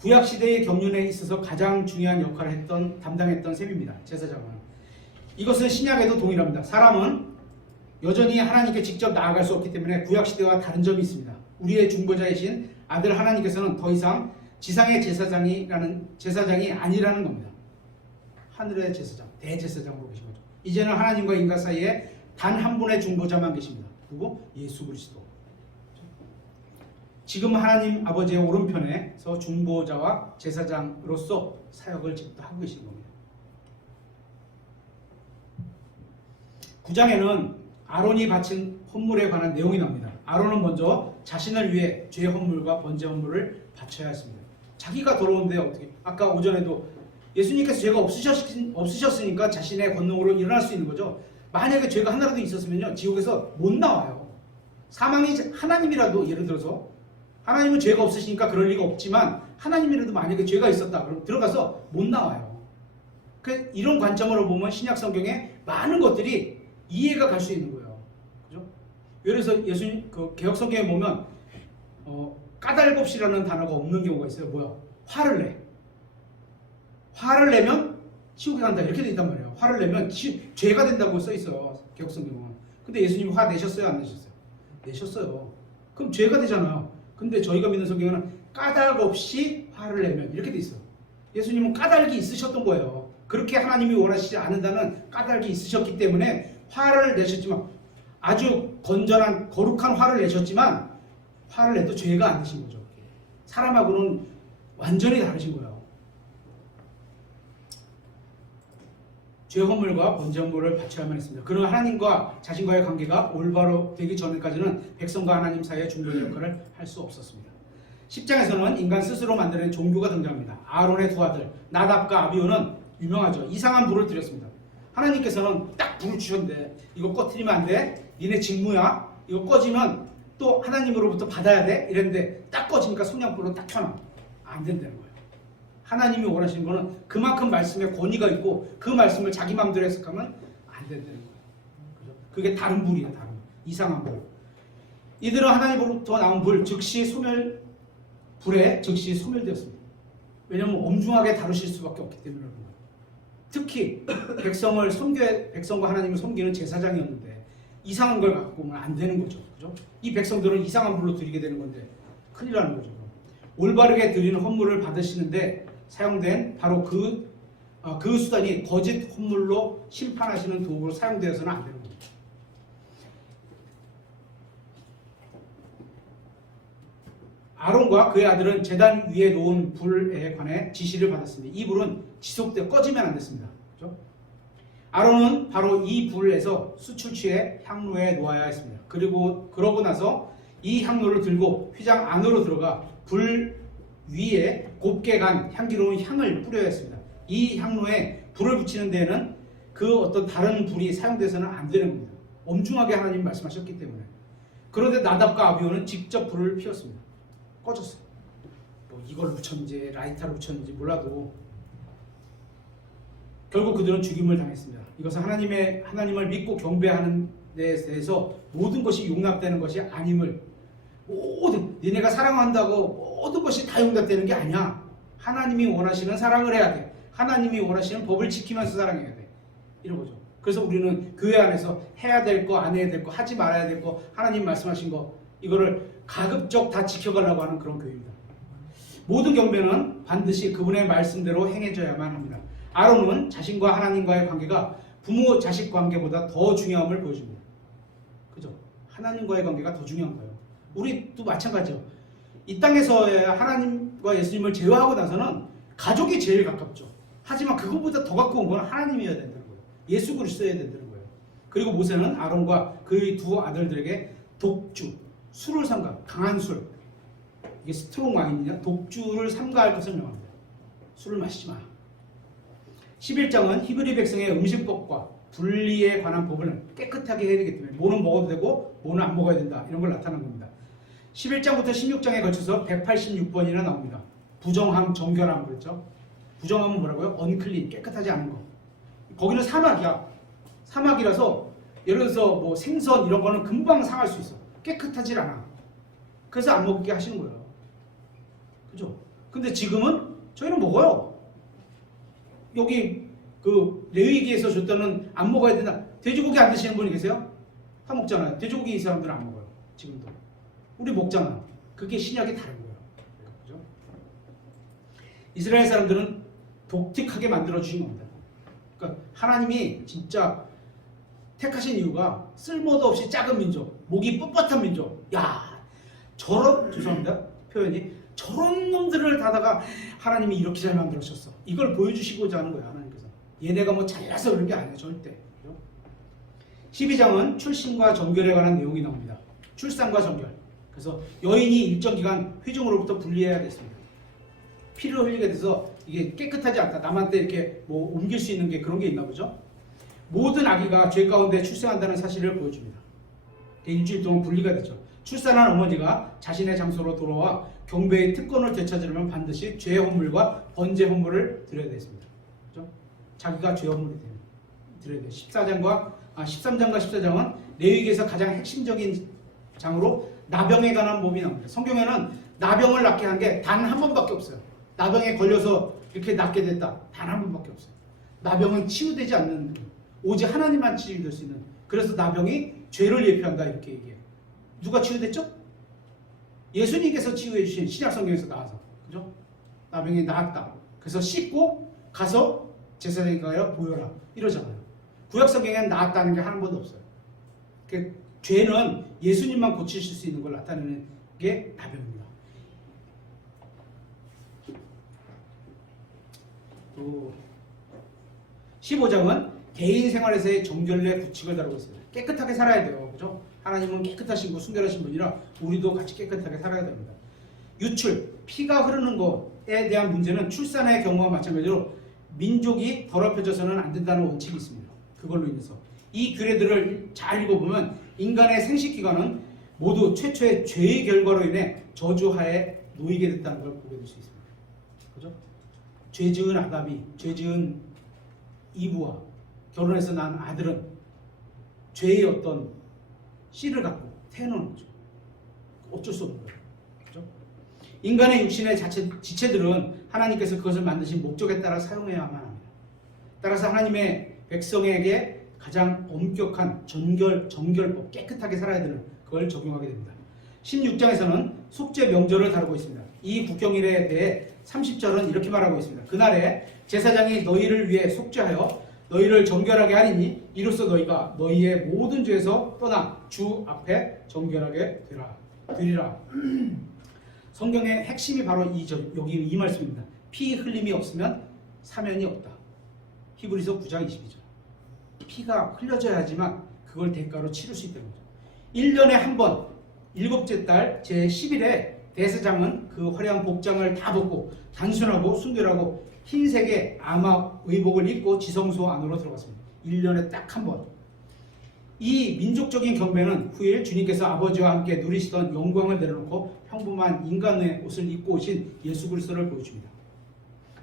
구약 시대의 경륜에 있어서 가장 중요한 역할을 담당했던 셈입니다. 제사장은. 이것은 신약에도 동일합니다. 사람은 여전히 하나님께 직접 나아갈 수 없기 때문에 구약 시대와 다른 점이 있습니다. 우리의 중보자이신 아들 하나님께서는 더 이상 지상의 제사장이 아니라는 겁니다. 하늘의 제사장, 대제사장으로 계신 거죠. 이제는 하나님과 인간 사이에 단 한 분의 중보자만 계십니다. 누구? 예수 그리스도. 지금 하나님 아버지의 오른편에서 중보자와 제사장으로서 사역을 지금 하고 계신 겁니다. 9장에는 아론이 바친 헌물에 관한 내용이 나옵니다. 아론은 먼저 자신을 위해 죄 헌물과 번제 헌물을 바쳐야 했습니다. 자기가 더러운데 어떻게? 아까 오전에도 예수님께서 죄가 없으셨으니까 자신의 권능으로 일어날 수 있는 거죠. 만약에 죄가 하나라도 있었으면요 지옥에서 못 나와요. 사망이 하나님이라도 예를 들어서 하나님은 죄가 없으시니까 그럴 리가 없지만 하나님이라도 만약에 죄가 있었다 그럼 들어가서 못 나와요. 이런 관점으로 보면 신약 성경에 많은 것들이 이해가 갈 수 있는 거예요. 그죠? 예를 들어서 예수님 개혁 성경에 보면 까닭없이라는 단어가 없는 경우가 있어요. 뭐야? 화를 내. 화를 내면 지옥에 간다 이렇게 돼 있단 말이에요. 화를 내면 죄가 된다고 써 있어요. 개혁 성경은. 근데 예수님이 화 내셨어요? 안 내셨어요? 내셨어요. 그럼 죄가 되잖아요. 근데 저희가 믿는 성경은 까닭 없이 화를 내면 이렇게 돼 있어요. 예수님은 까닭이 있으셨던 거예요. 그렇게 하나님이 원하시지 않는다는 까닭이 있으셨기 때문에 화를 내셨지만 아주 건전한 거룩한 화를 내셨지만 화를 내도 죄가 안 되신 거죠. 사람하고는 완전히 다르신 거예요. 죄 헌물과 번제 헌물을 바쳐야만 했습니다. 그러나 하나님과 자신과의 관계가 올바로 되기 전까지는 백성과 하나님 사이의 중보의 역할을 할 수 없었습니다. 10장에서는 인간 스스로 만드는 종교가 등장합니다. 아론의 두 아들 나답과 아비후는 유명하죠. 이상한 불을 들였습니다. 하나님께서는 딱 불을 주셨는데 이거 꺼트리면 안 돼. 니네 직무야. 이거 꺼지면 또 하나님으로부터 받아야 돼. 이랬는데 딱 꺼지니까 성냥불로 딱 켜놔. 안 된다는 거예요. 하나님이 원하시는 거는 그만큼 말씀에 권위가 있고 그 말씀을 자기 마음대로 해석하면 안 된다는 거예요. 그죠? 그게 다른 불이에요. 다른 불. 이상한 불. 이들은 하나님으로부터 나온 불 불에 즉시 소멸되었습니다. 왜냐하면 엄중하게 다루실 수밖에 없기 때문에 그런 거예요. 특히 백성과 하나님을 섬기는 제사장이었는데 이상한 걸 갖고 오면 안 되는 거죠. 그죠? 이 백성들은 이상한 불로 드리게 되는 건데 큰일 나는 거죠. 올바르게 드리는 헌물을 받으시는데 사용된 바로 그 수단이 거짓 헌물로 심판하시는 도구로 사용되어서는 안 되는 거죠. 아론과 그의 아들은 제단 위에 놓은 불에 관해 지시를 받았습니다. 이 불은 지속되어 꺼지면 안 됐습니다. 그렇죠? 아론은 바로 이 불에서 수출취해 향로에 놓아야 했습니다. 그러고 나서 이 향로를 들고 휘장 안으로 들어가 불 위에 곱게 간 향기로운 향을 뿌려야 했습니다. 이 향로에 불을 붙이는 데에는 그 어떤 다른 불이 사용돼서는 안 되는 겁니다. 엄중하게 하나님 말씀하셨기 때문에. 그런데 나답과 아비후는 직접 불을 피웠습니다. 꺼졌어요. 뭐 이걸 붙였는지 라이터를 붙였는지 몰라도 결국 그들은 죽임을 당했습니다. 이것은 하나님을 믿고 경배하는 데 대해서 모든 것이 용납되는 것이 아님을 니네가 사랑한다고 모든 것이 다 용납되는 게 아니야. 하나님이 원하시는 사랑을 해야 돼. 하나님이 원하시는 법을 지키면서 사랑해야 돼. 이런 거죠. 그래서 우리는 교회 안에서 해야 될 거, 안 해야 될 거, 하지 말아야 될 거, 하나님 말씀하신 거 이거를 가급적 다 지켜가려고 하는 그런 교회입니다. 모든 경배는 반드시 그분의 말씀대로 행해져야만 합니다. 아론은 자신과 하나님과의 관계가 부모 자식 관계보다 더 중요함을 보여줍니다. 그죠? 하나님과의 관계가 더 중요한 거예요. 우리도 마찬가지죠. 이 땅에서의 하나님과 예수님을 제외하고 나서는 가족이 제일 가깝죠. 하지만 그것보다 더 가까운 건 하나님이어야 된다는 거예요. 예수 그리스도여야 된다는 거예요. 그리고 모세는 아론과 그의 두 아들들에게 독주, 술을 삼가, 강한 술, 이게 스트롱 와인이냐, 독주를 삼가할 것을 명합니다. 술을 마시지 마. 11장은 히브리 백성의 음식법과 분리에 관한 법을 깨끗하게 해야 되기 때문에 뭐는 먹어도 되고 뭐는 안 먹어야 된다 이런 걸 나타난 겁니다. 11장부터 16장에 걸쳐서 186번이나 나옵니다. 부정함, 정결함 그랬죠. 부정함은 뭐라고요? 언클린, 깨끗하지 않은 거. 거기는 사막이야. 사막이라서 예를 들어서 뭐 생선 이런 거는 금방 상할 수 있어. 깨끗하지 않아. 그래서 안 먹게 하시는 거예요. 그죠? 근데 지금은 저희는 먹어요. 여기 그 레위기에서 줬다는 안 먹어야 된다. 돼지고기 안 드시는 분이 계세요? 다 먹잖아요. 돼지고기 이 사람들은 안 먹어요. 지금도. 우리 먹잖아. 그게 신약이 다른 거예요. 그죠? 이스라엘 사람들은 독특하게 만들어 주신 겁니다. 그러니까 하나님이 진짜 택하신 이유가 쓸모도 없이 작은 민족, 목이 뻣뻣한 민족. 야, 죄송합니다. 표현이 저런 놈들을 다다가 하나님이 이렇게 잘 만들어주셨어. 이걸 보여주시고자 하는 거예요. 하나님께서. 얘네가 뭐 잘나서 그런 게 아니에요. 절대. 12장은 출신과 정결에 관한 내용이 나옵니다. 출산과 정결. 그래서 여인이 일정 기간 회중으로부터 분리해야 됐습니다. 피를 흘리게 돼서 이게 깨끗하지 않다. 남한테 이렇게 뭐 옮길 수 있는 게 그런 게 있나 보죠. 모든 아기가 죄 가운데 출생한다는 사실을 보여줍니다. 일주일 동안 분리가 되죠. 출산한 어머니가 자신의 장소로 돌아와 경배의 특권을 되찾으려면 반드시 죄 헌물과 번제 헌물을 드려야 되겠습니다. 그렇죠? 자기가 죄 헌물이 드려야 돼요. 13장과 14장은 레위기에서 가장 핵심적인 장으로 나병에 관한 법이 나옵니다. 성경에는 나병을 낫게 한 게 단 한 번밖에 없어요. 나병에 걸려서 이렇게 낫게 됐다. 단 한 번밖에 없어요. 나병은 치유되지 않는, 오직 하나님만 치유될 수 있는. 그래서 나병이 죄를 예표한다 이렇게 얘기해요. 누가 치유됐죠? 예수님께서 치유해 주신 신약 성경에서 나와서. 그죠? 나병이 나았다. 그래서 씻고 가서 제사장에 가서 보여라. 이러잖아요. 구약 성경에는 나았다는 게 한 번도 없어요. 그 죄는 예수님만 고치실 수 있는 걸 나타내는 게 나병입니다. 또 15장은 개인 생활에서의 정결의 규칙을 다루고 있습니다. 깨끗하게 살아야 돼요. 그죠? 하나님은 깨끗하신 분, 순결하신 분이라 우리도 같이 깨끗하게 살아야 됩니다. 유출, 피가 흐르는 것에 대한 문제는 출산의 경우와 마찬가지로 민족이 더럽혀져서는 안 된다는 원칙이 있습니다. 그걸로 인해서 이 규례들을 잘 읽어보면 인간의 생식기관은 모두 최초의 죄의 결과로 인해 저주하에 놓이게 됐다는 걸 보게 될 수 있습니다. 그죠? 죄 지은 아담이, 죄 지은 이브와 결혼해서 난 아들은 죄의 어떤 씨를 갖고 태어나는 거죠. 어쩔 수 없는 거예요. 그죠? 인간의 육신의 지체들은 하나님께서 그것을 만드신 목적에 따라 사용해야만 합니다. 따라서 하나님의 백성에게 가장 엄격한 정결법, 깨끗하게 살아야 되는 그걸 적용하게 됩니다. 16장에서는 속죄 명절을 다루고 있습니다. 이 국경일에 대해 30절은 이렇게 말하고 있습니다. 그날에 제사장이 너희를 위해 속죄하여 너희를 정결하게 하리니 이로써 너희가 너희의 모든 죄에서 떠나 주 앞에 정결하게 되리라. 성경의 핵심이 바로 여기 이 말씀입니다. 피 흘림이 없으면 사면이 없다. 히브리서 9장 22절. 피가 흘려져야지만 그걸 대가로 치를 수 있다는 거죠. 1년에 한 번, 7째 달 제10일에 대제사장은 그 화려한 복장을 다 벗고 단순하고 순결하고 흰색의 아마 의복을 입고 지성소 안으로 들어갔습니다. 1년에 딱 한 번. 이 민족적인 경배는 후일 주님께서 아버지와 함께 누리시던 영광을 내려놓고 평범한 인간의 옷을 입고 오신 예수 그리스도를 보여줍니다.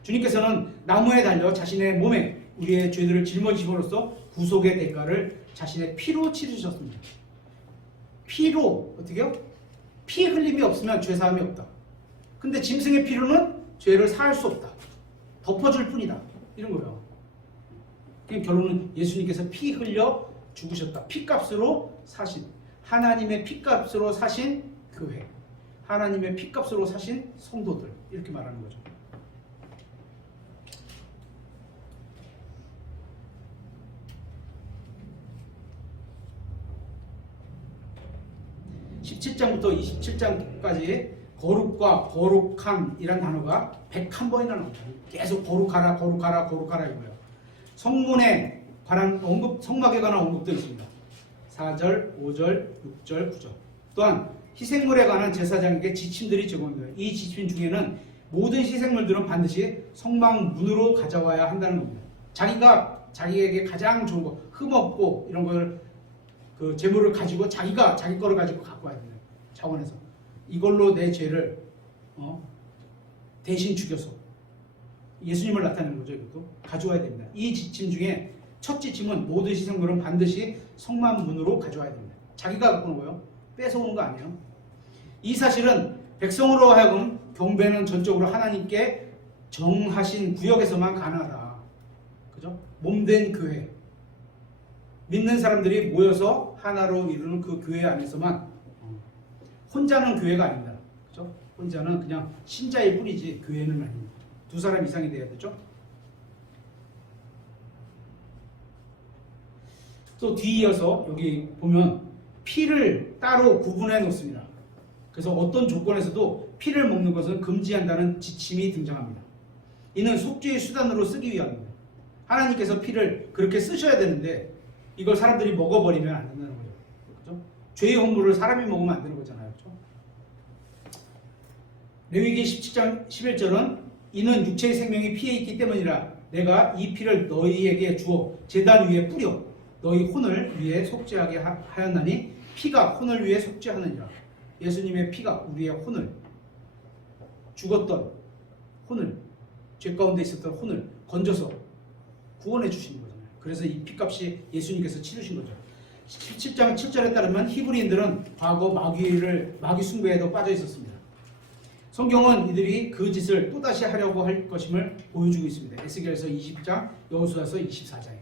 주님께서는 나무에 달려 자신의 몸에 우리의 죄들을 짊어지심으로써 구속의 대가를 자신의 피로 치르셨습니다. 피로 어떻게요? 피 흘림이 없으면 죄 사함이 없다. 근데 짐승의 피로는 죄를 사할 수 없다. 덮어줄 뿐이다. 이런 거예요. 결론은 예수님께서 피 흘려 죽으셨다. 피값으로 사신, 하나님의 피값으로 사신 교회, 하나님의 피값으로 사신 성도들, 이렇게 말하는 거죠. (17장부터 27장까지) 거룩과 거룩함이란 단어가 101번이나 나옵니다. 계속 거룩하라 거룩하라 거룩하라 이거예요. 성문에 관한 언급, 성막에 관한 언급도 있습니다. 4절, 5절, 6절, 9절. 또한 희생물에 관한 제사장에게 지침들이 제공됩니다. 이 지침 중에는 모든 희생물들은 반드시 성막 문으로 가져와야 한다는 겁니다. 자기에게 가장 좋은 거, 흠없고 이런 걸 그 재물을 가지고 자기가 자기 거를 가지고 갖고 와야 됩니다. 차원에서 이걸로 내 죄를 대신 죽여서 예수님을 나타내는 거죠. 이것도 가져와야 됩니다. 이 지침 중에 첫 지침은 모든 희생물은 반드시 성막 문으로 가져와야 됩니다. 자기가 갖고 오는 거예요. 뺏어오는 거 아니에요. 이 사실은 백성으로 하여금 경배는 전적으로 하나님께 정하신 구역에서만 가능하다. 그죠? 몸된 교회, 믿는 사람들이 모여서 하나로 이루는 그 교회 안에서만, 혼자는 교회가 아닙니다. 그죠? 혼자는 그냥 신자일 뿐이지 교회는 아닙니다. 2사람 이상이 돼야 되죠. 또 뒤이어서 여기 보면 피를 따로 구분해 놓습니다. 그래서 어떤 조건에서도 피를 먹는 것은 금지한다는 지침이 등장합니다. 이는 속죄의 수단으로 쓰기 위함입니다. 하나님께서 피를 그렇게 쓰셔야 되는데 이걸 사람들이 먹어버리면 안 된다는 거죠. 그렇죠? 죄의 헌물을 사람이 먹으면 안 되는 거잖아요. 그렇죠? 레위기 17장 11절은 이는 육체의 생명이 피에 있기 때문이라 내가 이 피를 너희에게 주어 제단 위에 뿌려 너희 혼을 위해 속죄하게 하였나니 피가 혼을 위해 속죄하느니라. 예수님의 피가 우리의 혼을, 죽었던 혼을, 죄 가운데 있었던 혼을 건져서 구원해 주시는 거잖아요. 그래서 이 피값이 예수님께서 치르신 거죠. 17장 7절에 따르면 히브리인들은 과거 마귀 숭배에도 빠져 있었습니다. 성경은 이들이 그 짓을 또다시 하려고 할 것임을 보여주고 있습니다. 에스겔서 20장, 여호수아서 24장에.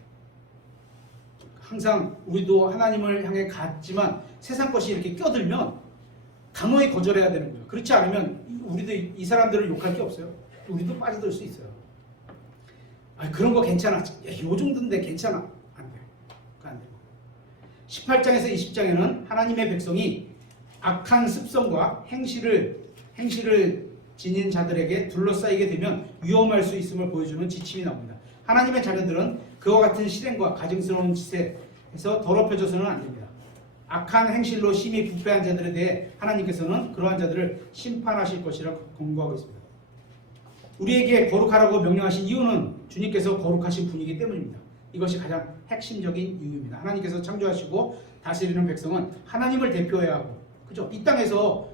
항상 우리도 하나님을 향해 갔지만 세상 것이 이렇게 껴들면 단호히 거절해야 되는 거예요. 그렇지 않으면 우리도 이 사람들을 욕할 게 없어요. 우리도 빠져들 수 있어요. 그런 거 괜찮아. 요 정도인데 괜찮아. 안 돼요. 안 돼요. 18장에서 20장에는 하나님의 백성이 악한 습성과 행실을 지닌 자들에게 둘러싸이게 되면 위험할 수 있음을 보여주는 지침이 나옵니다. 하나님의 자녀들은 그와 같은 실행과 가증스러운 짓에서 더럽혀져서는 안 됩니다. 악한 행실로 심히 부패한 자들에 대해 하나님께서는 그러한 자들을 심판하실 것이라 권고하고 있습니다. 우리에게 거룩하라고 명령하신 이유는 주님께서 거룩하신 분이기 때문입니다. 이것이 가장 핵심적인 이유입니다. 하나님께서 창조하시고 다스리는 백성은 하나님을 대표해야 하고, 그죠? 이 땅에서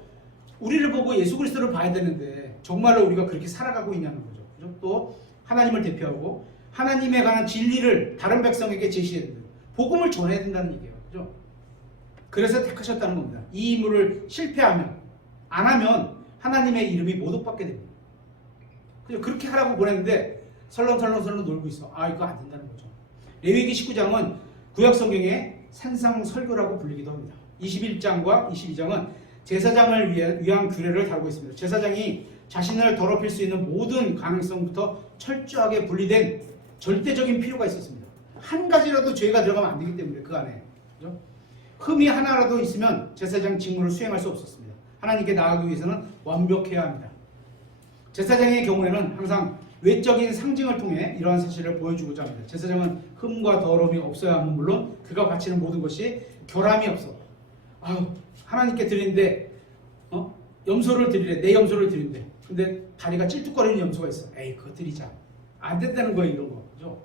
우리를 보고 예수 그리스도를 봐야 되는데 정말로 우리가 그렇게 살아가고 있냐는 거죠. 그죠? 또 하나님을 대표하고 하나님에 관한 진리를 다른 백성에게 제시해야 된다. 복음을 전해야 된다는 얘기예요. 그죠? 그래서 택하셨다는 겁니다. 이 임무를 실패하면, 안 하면 하나님의 이름이 모독받게 됩니다. 그죠? 그렇게 하라고 보냈는데 설렁설렁 놀고 있어. 아, 이거 안 된다는 거죠. 레위기 19장은 구약성경의 산상설교라고 불리기도 합니다. 21장과 22장은 제사장을 위한 규례를 다루고 있습니다. 제사장이 자신을 더럽힐 수 있는 모든 가능성부터 철저하게 분리된 절대적인 필요가 있었습니다. 한 가지라도 죄가 들어가면 안 되기 때문에 그 안에. 그죠? 흠이 하나라도 있으면 제사장 직무를 수행할 수 없었습니다. 하나님께 나아가기 위해서는 완벽해야 합니다. 제사장의 경우에는 항상 외적인 상징을 통해 이러한 사실을 보여주고자 합니다. 제사장은 흠과 더러움이 없어야 하면 물론 그가 바치는 모든 것이 결함이 없어. 하나님께 드리는데 염소를 드리래. 내 염소를 드리는데 근데 다리가 찔뚝거리는 염소가 있어. 에이, 그거 드리자. 안 된다는 거예요. 이런 거. 그죠?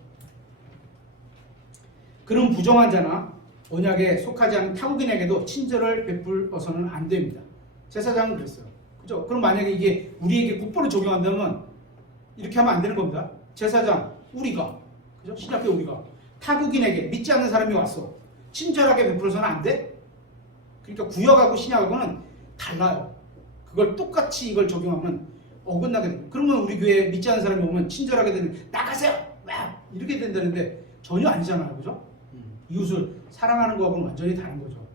그런 부정한 자나 언약에 속하지 않은 타국인에게도 친절을 베풀어서는 안 됩니다. 제사장은 그랬어요. 그죠? 그럼 만약에 이게 우리에게 국보를 적용한다면 이렇게 하면 안 되는 겁니다. 제사장, 우리가, 그죠? 신약교 우리가 타국인에게 믿지 않는 사람이 왔어. 친절하게 베풀어서는 안 돼? 그러니까 구약하고 신약하고는 달라요. 그걸 똑같이 이걸 적용하면 어긋나게 됩니다. 그러면 우리 교회에 믿지 않는 사람이 오면 친절하게 되는, 나가세요! 막 이렇게 된다는데 전혀 아니잖아요. 그죠? 이웃을 사랑하는 거하고는 완전히 다른 거죠.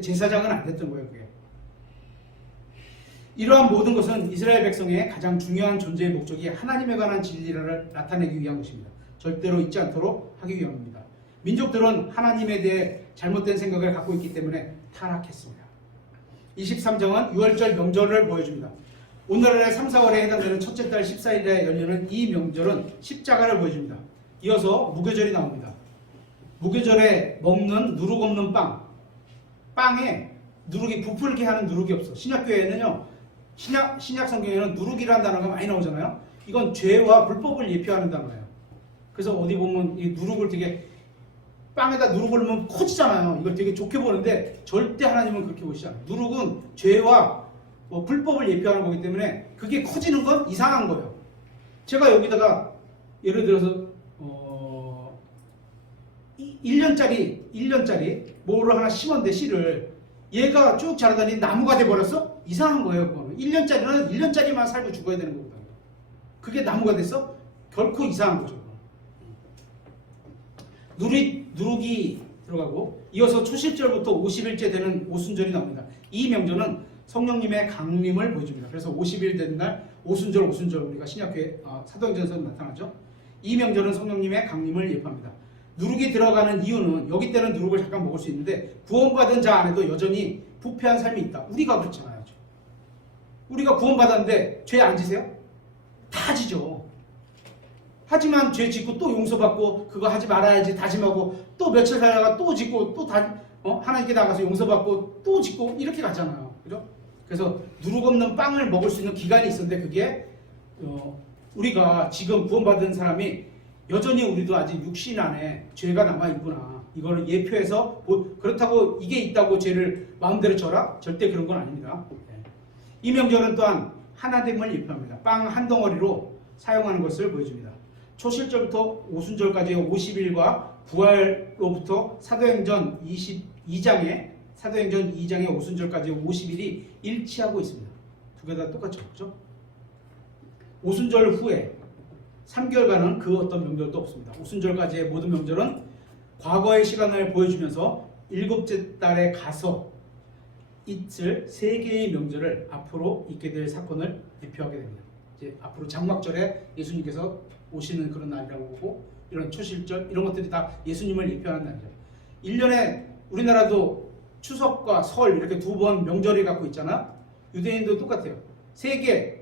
제사장은 안 됐던 거예요. 그게. 이러한 모든 것은 이스라엘 백성의 가장 중요한 존재의 목적이 하나님에 관한 진리를 나타내기 위한 것입니다. 절대로 잊지 않도록 하기 위함입니다. 민족들은 하나님에 대해 잘못된 생각을 갖고 있기 때문에 타락했습니다. 23장은 6월절 명절을 보여줍니다. 오늘날의 3, 4월에 해당되는 첫째 달 14일에 열리는 이 명절은 십자가를 보여줍니다. 이어서 무교절이 나옵니다. 무교절에 먹는 누룩 없는 빵에 누룩이 부풀게 하는 누룩이 없어. 신약교회에는요, 신약 성경에는 누룩이라는 단어가 많이 나오잖아요. 이건 죄와 불법을 예표하는 단어예요. 그래서 어디 보면 이 누룩을 되게, 빵에다 누룩을 넣으면 커지잖아요. 이걸 되게 좋게 보는데 절대 하나님은 그렇게 보시지 않아요. 누룩은 죄와 불법을 예표하는 거기 때문에 그게 커지는 건 이상한 거예요. 제가 여기다가 예를 들어서 1년짜리 뭐를 하나 심었는데 씨를 얘가 쭉 자라다니 나무가 돼버렸어? 이상한 거예요. 그거는. 1년짜리는 1년짜리만 살고 죽어야 되는 거거든요. 그게 나무가 됐어? 결코 이상한 거죠. 누룩이 들어가고 이어서 초실절부터 50일째 되는 오순절이 나옵니다. 이 명절은 성령님의 강림을 보여줍니다. 그래서 50일 되는 날 오순절 우리가 신약교회 사도행전에서 나타나죠. 이 명절은 성령님의 강림을 예표합니다. 누룩이 들어가는 이유는 여기 때는 누룩을 잠깐 먹을 수 있는데 구원받은 자 안에도 여전히 부패한 삶이 있다. 우리가 그렇잖아요. 우리가 구원받았는데 죄 안 지세요? 다 지죠. 하지만 죄 짓고 또 용서받고 그거 하지 말아야지 다짐하고 또 며칠 살다가 또 짓고 또 하나님께 나가서 용서받고 또 짓고 이렇게 가잖아요. 그죠? 그래서 누룩 없는 빵을 먹을 수 있는 기간이 있었는데 그게 우리가 지금 구원받은 사람이 여전히 우리도 아직 육신 안에 죄가 남아있구나. 이거를 예표해서 그렇다고 이게 있다고 죄를 마음대로 져라? 절대 그런 건 아닙니다. 이 명절은 또한 하나됨을 예표합니다. 빵 한 덩어리로 사용하는 것을 보여줍니다. 초실절부터 오순절까지의 50일과 부활로부터 사도행전 2장의 오순절까지의 50일이 일치하고 있습니다. 두 개 다 똑같죠. 그렇죠? 오순절 후에 3개월간은 그 어떤 명절도 없습니다. 오순절까지의 모든 명절은 과거의 시간을 보여주면서 일곱째 달에 가서 있을 세 개의 명절을 앞으로 있게 될 사건을 대표하게 됩니다. 이제 앞으로 장막절에 예수님께서 오시는 그런 날이라고 보고 이런 초실절 이런 것들이 다 예수님을 예표하는 날이죠. 1년에 우리나라도 추석과 설 이렇게 두 번 명절이 갖고 있잖아. 유대인도 똑같아요. 세 개가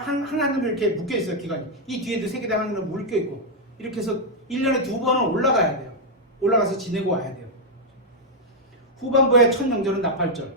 하나는 이렇게 묶여 있어요. 기간이. 이 뒤에도 세 개가 하나는 묶여 있고 이렇게 해서 1년에 두 번은 올라가야 돼요. 올라가서 지내고 와야 돼요. 후반부의 첫 명절은 나팔절.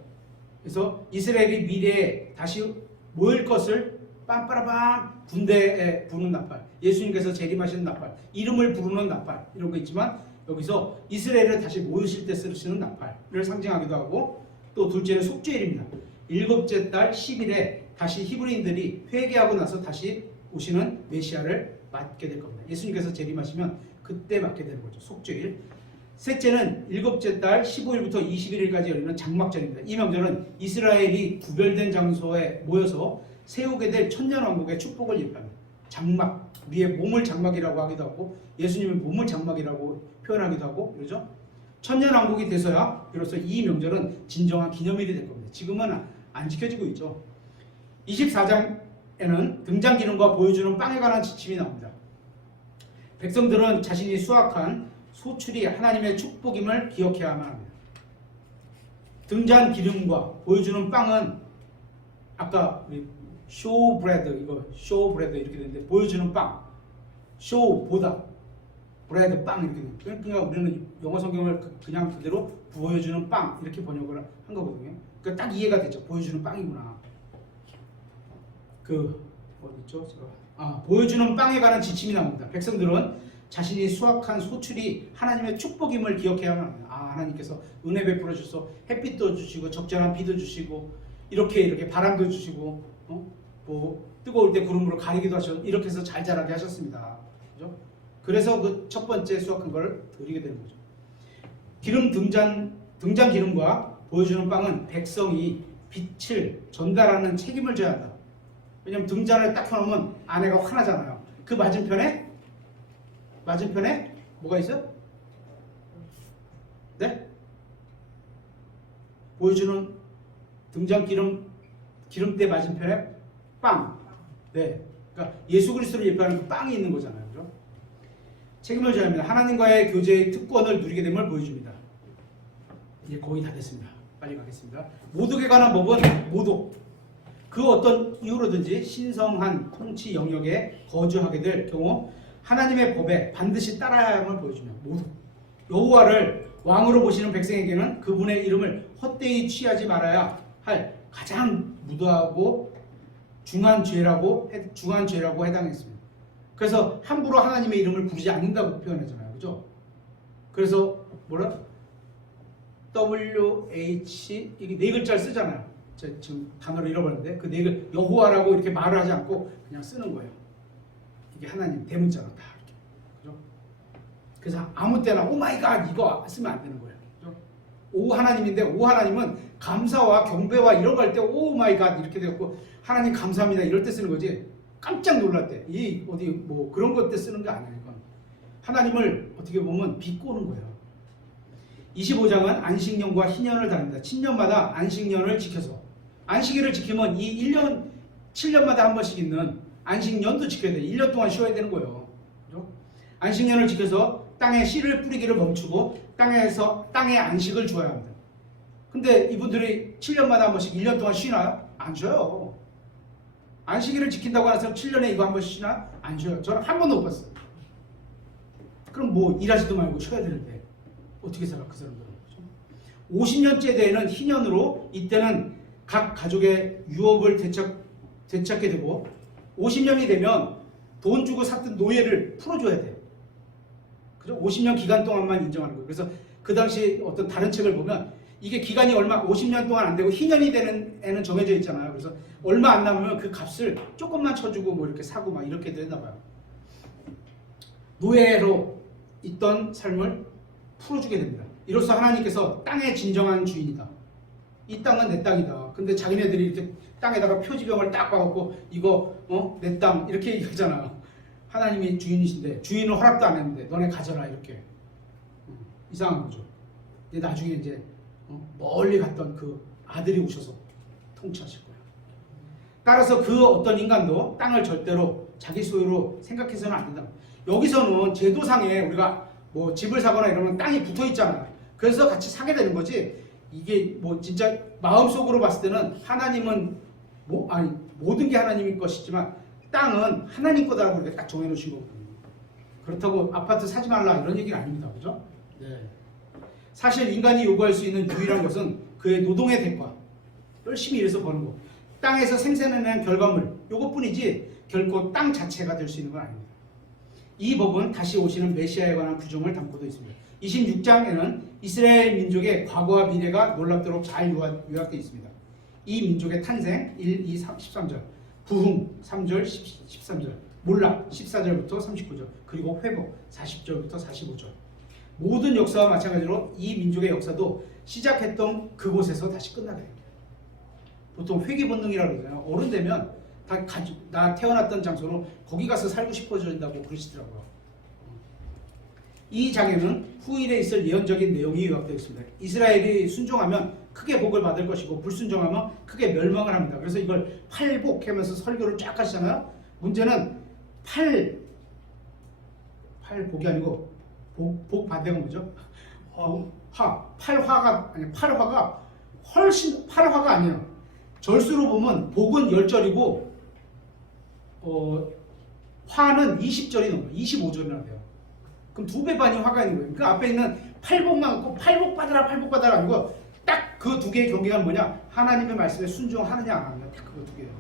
그래서 이스라엘이 미래에 다시 모일 것을 빰빠라밤 군대에 부르는 나팔, 예수님께서 재림하시는 나팔, 이름을 부르는 나팔 이런 거 있지만 여기서 이스라엘을 다시 모으실 때 쓰시는 나팔을 상징하기도 하고 또 둘째는 속죄일입니다. 일곱째 달 10일에 다시 히브리인들이 회개하고 나서 다시 오시는 메시아를 맞게 될 겁니다. 예수님께서 재림하시면 그때 맞게 되는 거죠. 속죄일. 셋째는 일곱째 달 15일부터 21일까지 열리는 장막절입니다. 이 명절은 이스라엘이 구별된 장소에 모여서 세우게 될 천년왕국의 축복을 예표합니다. 장막, 우리의 몸을 장막이라고 하기도 하고 예수님의 몸을 장막이라고 표현하기도 하고 그러죠. 천년왕국이 돼서야 비로소 이 명절은 진정한 기념일이 될 겁니다. 지금은 안 지켜지고 있죠. 24장에는 등장기름과 보여주는 빵에 관한 지침이 나옵니다. 백성들은 자신이 수확한 소출이 하나님의 축복임을 기억해야만 합니다. 등잔 기름과 보여주는 빵은 아까 우리 쇼브레드 이거 쇼브레드 이렇게 되는데 보여주는 빵 쇼보다 브레드 빵 이렇게 됩니다. 그러니까 우리는 영어 성경을 그냥 그대로 보여주는 빵 이렇게 번역을 한 거거든요. 그러니까 딱 이해가 되죠. 보여주는 빵이구나. 그 어디 있죠? 보여주는 빵에 관한 지침이 나옵니다. 백성들은 자신이 수확한 소출이 하나님의 축복임을 기억해야만 합니다. 하나님께서 은혜 베풀어 주셔서 햇빛도 주시고 적절한 비도 주시고 이렇게 바람도 주시고 뭐 뜨거울 때 구름으로 가리기도 하셔서 이렇게 해서 잘 자라게 하셨습니다. 그죠? 그래서 그 첫 번째 수확한 걸 드리게 되는 거죠. 기름 등잔 기름과 보여주는 빵은 백성이 빛을 전달하는 책임을 져야 한다. 왜냐면 등잔을 딱 켜놓으면 아내가 화나잖아요. 그 맞은편에 뭐가 있어요? 네? 보여주는 등잔 기름대 맞은편에 빵. 네. 그러니까 예수 그리스도를 예표하는 그 빵이 있는 거잖아요. 그죠? 책임을 져야 합니다. 하나님과의 교제의 특권을 누리게 됨을 보여줍니다. 이제 거의 다 됐습니다. 빨리 가겠습니다. 모독에 관한 법은 모독. 그 어떤 이유로든지 신성한 통치 영역에 거주하게 될 경우 하나님의 법에 반드시 따라야 함을 보여주며 모독. 여호와를 왕으로 보시는 백성에게는 그분의 이름을 헛되이 취하지 말아야 할 가장 무도하고 중한 죄라고 해당했습니다. 그래서 함부로 하나님의 이름을 부르지 않는다고 표현하잖아요. 그죠? 그래서 뭐라? WH 이게 네 글자를 쓰잖아요. 제가 지금 단어를 잃어버렸는데 그 네 글 여호와라고 이렇게 말을 하지 않고 그냥 쓰는 거예요. 이게 하나님 대문자로 다 이렇게. 그죠? 그래서 아무 때나 오 마이 갓 이거 쓰면 안 되는 거예요. 그죠? 오 하나님인데 오 하나님은 감사와 경배와 이런 거 할 때 오 마이 갓 이렇게 되었고 하나님 감사합니다 이럴 때 쓰는 거지. 깜짝 놀랄 때 이 어디 뭐 그런 것 때 쓰는 게 아니에요. 이건 하나님을 어떻게 보면 비꼬는 거예요. 25장은 안식년과 희년을 다닙니다. 7년마다 안식년을 지켜서 안식일을 지키면 이 1년 7년마다 한 번씩 있는 안식년도 지켜야 돼요. 1년 동안 쉬어야 되는 거예요. 그죠? 안식년을 지켜서 땅에 씨를 뿌리기를 멈추고 땅에 안식을 주어야 합니다. 근데 이분들이 7년마다 한 번씩 1년 동안 쉬나요? 안 쉬어요. 안식일을 지킨다고 해서 7년에 이거 한 번씩 쉬나? 안 쉬어요. 저는 한 번도 못 봤어요. 그럼 뭐 일하지도 말고 쉬어야 되는데 어떻게 살아 그 사람들은. 50년째 되는 희년으로 이때는 각 가족의 유업을 되찾게 되고 50년이 되면 돈 주고 샀던 노예를 풀어줘야 돼요. 그죠? 50년 기간 동안만 인정하는 거예요. 그래서 그 당시 어떤 다른 책을 보면 이게 기간이 얼마 50년 동안 안 되고 희년이 되는 애는 정해져 있잖아요. 그래서 얼마 안 남으면 그 값을 조금만 쳐주고 뭐 이렇게 사고 막 이렇게 되나 봐요. 노예로 있던 삶을 풀어주게 됩니다. 이로써 하나님께서 땅의 진정한 주인이다. 이 땅은 내 땅이다. 근데 자기네들이 이렇게 땅에다가 표지병을 딱 박았고 이거 내 땅 이렇게 얘기하잖아요. 하나님이 주인이신데 주인은 허락도 안 했는데 너네 가져라 이렇게. 이상한 거죠. 근데 나중에 이제 멀리 갔던 그 아들이 오셔서 통치하실 거예요. 따라서 그 어떤 인간도 땅을 절대로 자기 소유로 생각해서는 안 된다. 여기서는 제도상에 우리가 뭐 집을 사거나 이러면 땅이 붙어 있잖아요. 그래서 같이 사게 되는 거지. 이게 뭐 진짜 마음속으로 봤을 때는 하나님은 모든 게 하나님의 것이지만 땅은 하나님 거다라고 이렇게 딱 정해놓으신 거거든요. 그렇다고 아파트 사지 말라 이런 얘기는 아닙니다. 그죠? 네. 사실 인간이 요구할 수 있는 유일한 것은 그의 노동의 대가. 열심히 일해서 버는 거. 땅에서 생산해낸 결과물, 요것뿐이지 결코 땅 자체가 될 수 있는 건 아닙니다. 이 법은 다시 오시는 메시아에 관한 규정을 담고도 있습니다. 26장에는 이스라엘 민족의 과거와 미래가 놀랍도록 잘 요약되어 있습니다. 이 민족의 탄생 1, 2, 3, 13절, 부흥 3절, 13절, 몰락 14절부터 39절, 그리고 회복 40절부터 45절. 모든 역사와 마찬가지로 이 민족의 역사도 시작했던 그곳에서 다시 끝나게 됩니다. 보통 회귀 본능이라고 그러잖아요. 어른 되면 나 태어났던 장소로 거기 가서 살고 싶어진다고 그러시더라고요. 이 장에는 후일에 있을 예언적인 내용이 요약되어 있습니다. 이스라엘이 순종하면 크게 복을 받을 것이고 불순종하면 크게 멸망을 합니다. 그래서 이걸 팔복하면서 설교를 쫙 하시잖아요. 문제는 팔복이 아니고 복 반대가 뭐죠? 팔화가 훨씬 팔화가 아니에요. 절수로 보면 복은 10절이고 화는 20절이 넘어요. 25절이나 돼요. 그럼 2배 반이 화가 있는 거예요. 그 앞에 있는 팔복만 갖고 팔복 받아라 아니고 딱 그 두 개의 경계가 뭐냐? 하나님의 말씀에 순종하느냐 안 하느냐. 딱 그거 두 개예요.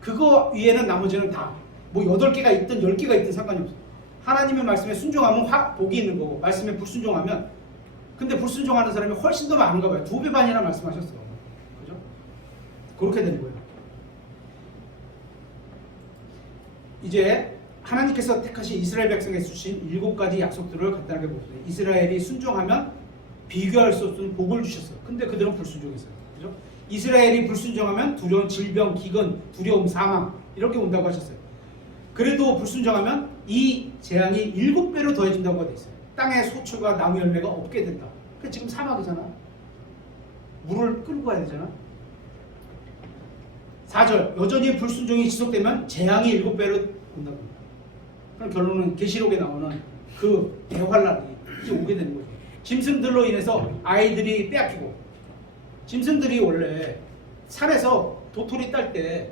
그거 위에는 나머지는 다 뭐 8개가 있든 10개가 있든 상관이 없어요. 하나님의 말씀에 순종하면 복이 있는 거고 말씀에 불순종하면, 근데 불순종하는 사람이 훨씬 더 많은가 봐요. 2배 반이나 말씀하셨어. 그죠? 그렇게 되는 거예요. 이제 하나님께서 택하신 이스라엘 백성에게 주신 7가지 약속들을 간단하게 보겠습니다. 이스라엘이 순종하면 비교할 수 없는 복을 주셨어요. 근데 그들은 불순종했어요. 그죠? 이스라엘이 불순종하면 두려운 질병, 기근, 두려움, 사망 이렇게 온다고 하셨어요. 그래도 불순종하면 이 재앙이 7배로 더해진다고 되어 있어요. 땅에 소출과 나무 열매가 없게 된다. 그러니까 지금 사막이잖아. 물을 끌고 가야 되잖아. 4절, 여전히 불순종이 지속되면 재앙이 7배로 온다고 합니다. 그럼 결론은 계시록에 나오는 그 대환란이 이제 오게 되는 거죠. 짐승들로 인해서 아이들이 빼앗기고, 짐승들이 원래 산에서 도토리 딸 때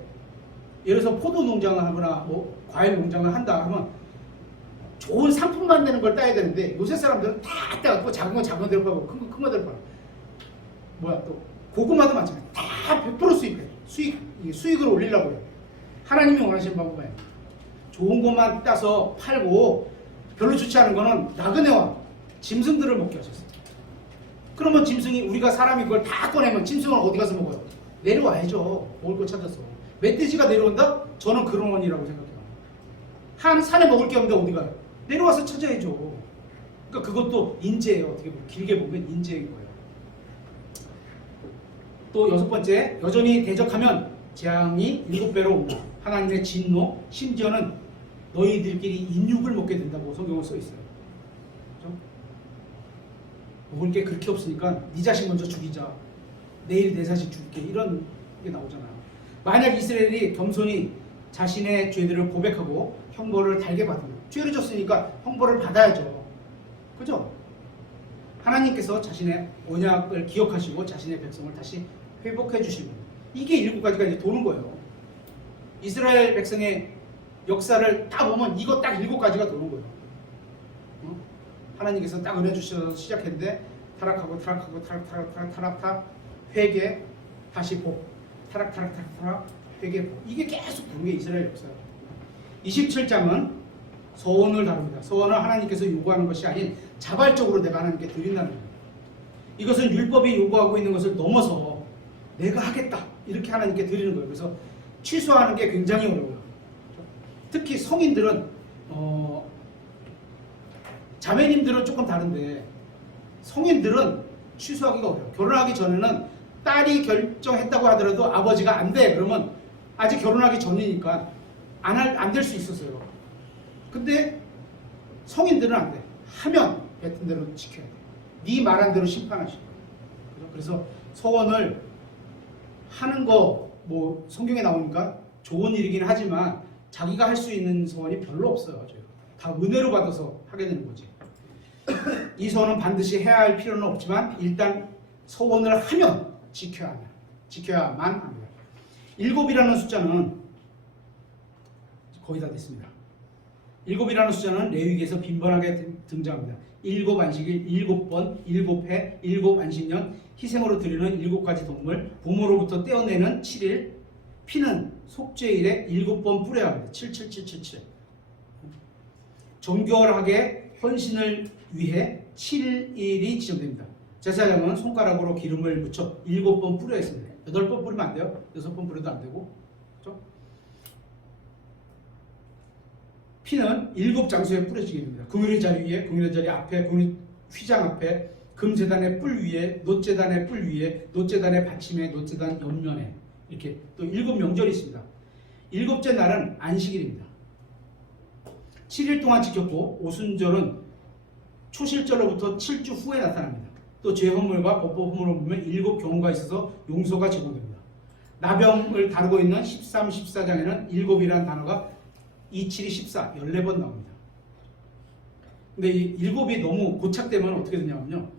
예를 들어서 포도 농장을 하거나 뭐 과일 농장을 한다 하면 좋은 상품만 내는 걸 따야 되는데 요새 사람들은 다 따갖고 작은 거 대로 파고 큰 거 대로 파고, 뭐야 또 고구마도 마찬가지, 다 100% 수익을 올리려고 해요. 하나님이 원하시는 방법은 좋은 것만 따서 팔고 별로 좋지 않은 거는 나그네와 짐승들을 먹게 하셨어요. 그러면 짐승이, 우리가 사람이 그걸 다 꺼내면 짐승은 어디 가서 먹어요? 내려와야죠. 먹을 거 찾아서. 멧돼지가 내려온다? 저는 그런 원이라고 생각해요. 한 산에 먹을 게 없는데 어디 가요? 내려와서 찾아야죠. 그러니까 그것도 인재예요. 어떻게 보면 길게 보면 인재인 거예요. 또 6번째, 여전히 대적하면 재앙이 7배로 온다. 하나님의 진노, 심지어는 너희들끼리 인육을 먹게 된다고 성경에 써 있어요. 그렇죠? 먹을 게 그렇게 없으니까 네 자식 먼저 죽이자, 내일 내 자식 죽일게, 이런 게 나오잖아요. 만약 이스라엘이 겸손히 자신의 죄들을 고백하고 형벌을 달게 받으면, 죄를 졌으니까 형벌을 받아야죠. 그죠? 하나님께서 자신의 언약을 기억하시고 자신의 백성을 다시 회복해 주시는, 이게 7가지가 이제 도는 거예요. 이스라엘 백성의 역사를 딱 보면 이거 딱 7가지가 도는 거예요. 하나님께서 딱 은혜 주셔서 시작했는데 타락하고 타락, 회개, 다시 복, 타락, 회개, 복. 이게 계속 도는 게 이스라엘 역사예요. 27장은 서원을 다룹니다. 서원은 하나님께서 요구하는 것이 아닌 자발적으로 내가 하나님께 드린다는 거예요. 이것은 율법이 요구하고 있는 것을 넘어서 내가 하겠다, 이렇게 하나님께 드리는 거예요. 그래서 취소하는 게 굉장히 어려워요. 특히 성인들은 자매님들은 조금 다른데 성인들은 취소하기가 어려워요. 결혼하기 전에는 딸이 결정했다고 하더라도 아버지가 안 돼, 그러면 아직 결혼하기 전이니까 안 될 수 있었어요. 근데 성인들은 안 돼. 하면 뱉은 대로 지켜야 돼. 네 말한 대로 심판하시고. 그래서 서원을 하는 거 뭐 성경에 나오니까 좋은 일이긴 하지만 자기가 할 수 있는 서원이 별로 없어요. 다 은혜로 받아서 하게 되는 거지. 이 서원은 반드시 해야 할 필요는 없지만 일단 서원을 하면 지켜야만 합니다. 7이라는 숫자는 거의 다 됐습니다. 7이라는 숫자는 레위기에서 빈번하게 등장합니다. 7 안식일, 7번, 7회, 7 안식년, 희생으로 드리는 7가지 동물, 부모로부터 떼어내는 7일, 피는 속죄일에 7번 뿌려야 합니다. 77777. 정결하게 헌신을 위해 7일이 지정됩니다. 제사장은 손가락으로 기름을 묻혀 7번 뿌려야 했습니다. 8번 뿌리면 안 돼요. 6번 뿌려도 안 되고. 그렇죠? 피는 7장소에 뿌려지게 됩니다. 금요일 자리 위에, 금요일 자리 앞에, 금요일 휘장 앞에, 금제단의 뿔 위에, 놋제단의 뿔 위에, 놋제단의 받침에, 놋제단 옆면에 이렇게 또 7명절이 있습니다. 7째 날은 안식일입니다. 7일 동안 지켰고 오순절은 초실절로부터 7주 후에 나타납니다. 또 죄헌물과 법법헌물을 보면 7경우가 있어서 용서가 제공됩니다. 나병을 다루고 있는 13, 14장에는 7이라는 단어가 2, 7이 14, 14번 나옵니다. 근데 이 7이 너무 고착되면 어떻게 되냐면요.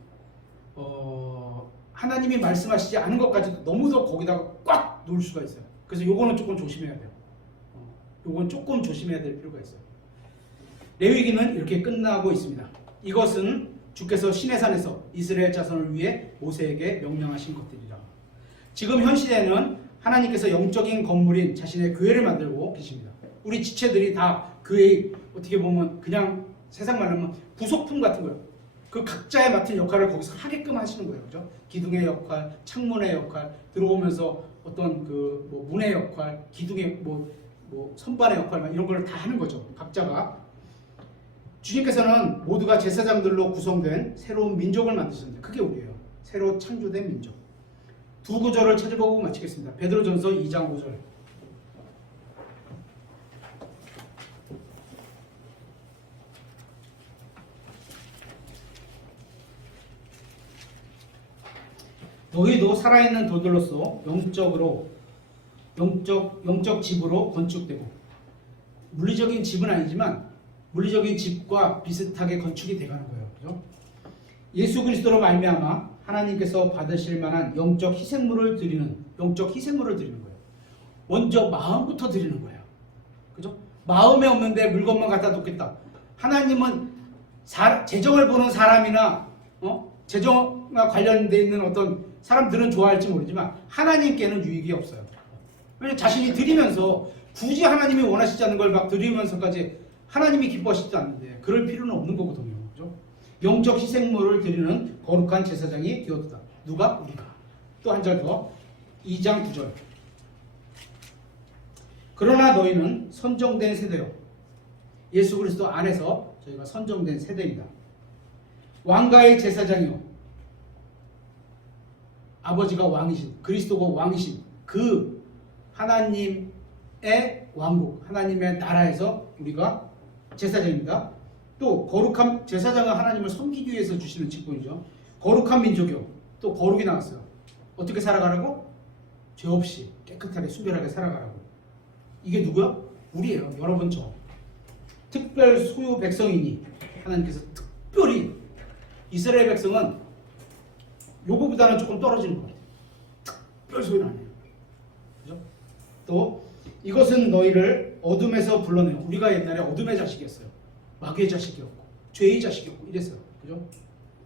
하나님이 말씀하시지 않은 것까지도 너무 더 거기다가 꽉 놓을 수가 있어요. 그래서 요거는 조금 조심해야 돼요. 요건 조금 조심해야 될 필요가 있어요. 레위기는 이렇게 끝나고 있습니다. 이것은 주께서 시내산에서 이스라엘 자손을 위해 모세에게 명령하신 것들이라. 지금 현 시대에는 하나님께서 영적인 건물인 자신의 교회를 만들고 계십니다. 우리 지체들이 다 교회의 어떻게 보면 그냥 세상 말하면 부속품 같은 거예요. 그 각자의 맡은 역할을 거기서 하게끔 하시는 거예요. 그죠? 기둥의 역할, 창문의 역할, 들어오면서 어떤 그 문의 역할, 기둥의 선반의 역할 이런 걸 다 하는 거죠. 각자가. 주님께서는 모두가 제사장들로 구성된 새로운 민족을 만드셨는데 그게 우리예요. 새로 창조된 민족. 두 구절을 찾아보고 마치겠습니다. 베드로전서 2장 5절. 너희도 살아있는 돌들로서 영적 집으로 건축되고, 물리적인 집은 아니지만 물리적인 집과 비슷하게 건축이 돼가는 거예요. 그죠? 예수 그리스도로 말미암아 하나님께서 받으실 만한 영적 희생물을 드리는 거예요. 먼저 마음부터 드리는 거예요. 그죠? 마음에 없는데 물건만 갖다 놓겠다. 하나님은 재정을 보는 사람이나 재정과 관련되어 있는 어떤 사람들은 좋아할지 모르지만 하나님께는 유익이 없어요. 왜냐하면 자신이 드리면서 굳이 하나님이 원하시지 않는 걸 막 드리면서까지 하나님이 기뻐하시지 않는데 그럴 필요는 없는 거거든요. 그죠? 영적 희생물을 드리는 거룩한 제사장이 되었다. 누가? 우리가. 또 한 절 더. 2장 9절. 그러나 너희는 선정된 세대요. 예수 그리스도 안에서 저희가 선정된 세대입니다. 왕가의 제사장이요. 아버지가 왕이신, 그리스도가 왕이신 그 하나님의 왕국, 하나님의 나라에서 우리가 제사장입니다. 또 거룩한 제사장은 하나님을 섬기기 위해서 주시는 직분이죠. 거룩한 민족이요. 또 거룩이 나왔어요. 어떻게 살아가라고? 죄 없이 깨끗하게 순결하게 살아가라고. 이게 누구야? 우리예요. 여러분 저. 특별 소유 백성이니 하나님께서 특별히 이스라엘 백성은 요거보다는 조금 떨어지는 것 같아요. 특별 소유는 아니에요. 그죠? 또 이것은 너희를 어둠에서 불러내요. 우리가 옛날에 어둠의 자식이었어요. 마귀의 자식이었고 죄의 자식이었고 이랬어요. 그죠?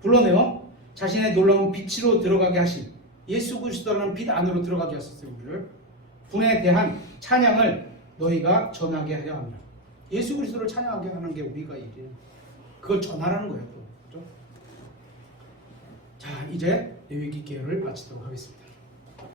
불러내요. 자신의 놀라운 빛으로 들어가게 하신 예수 그리스도라는 빛 안으로 들어가게 하셨어요. 우리를. 분에 대한 찬양을 너희가 전하게 하려 합니다. 예수 그리스도를 찬양하게 하는 게 우리가 일이에요. 그걸 전하라는 거예요. 또. 그죠? 자, 이제 레위기 계열을 마치도록 하겠습니다.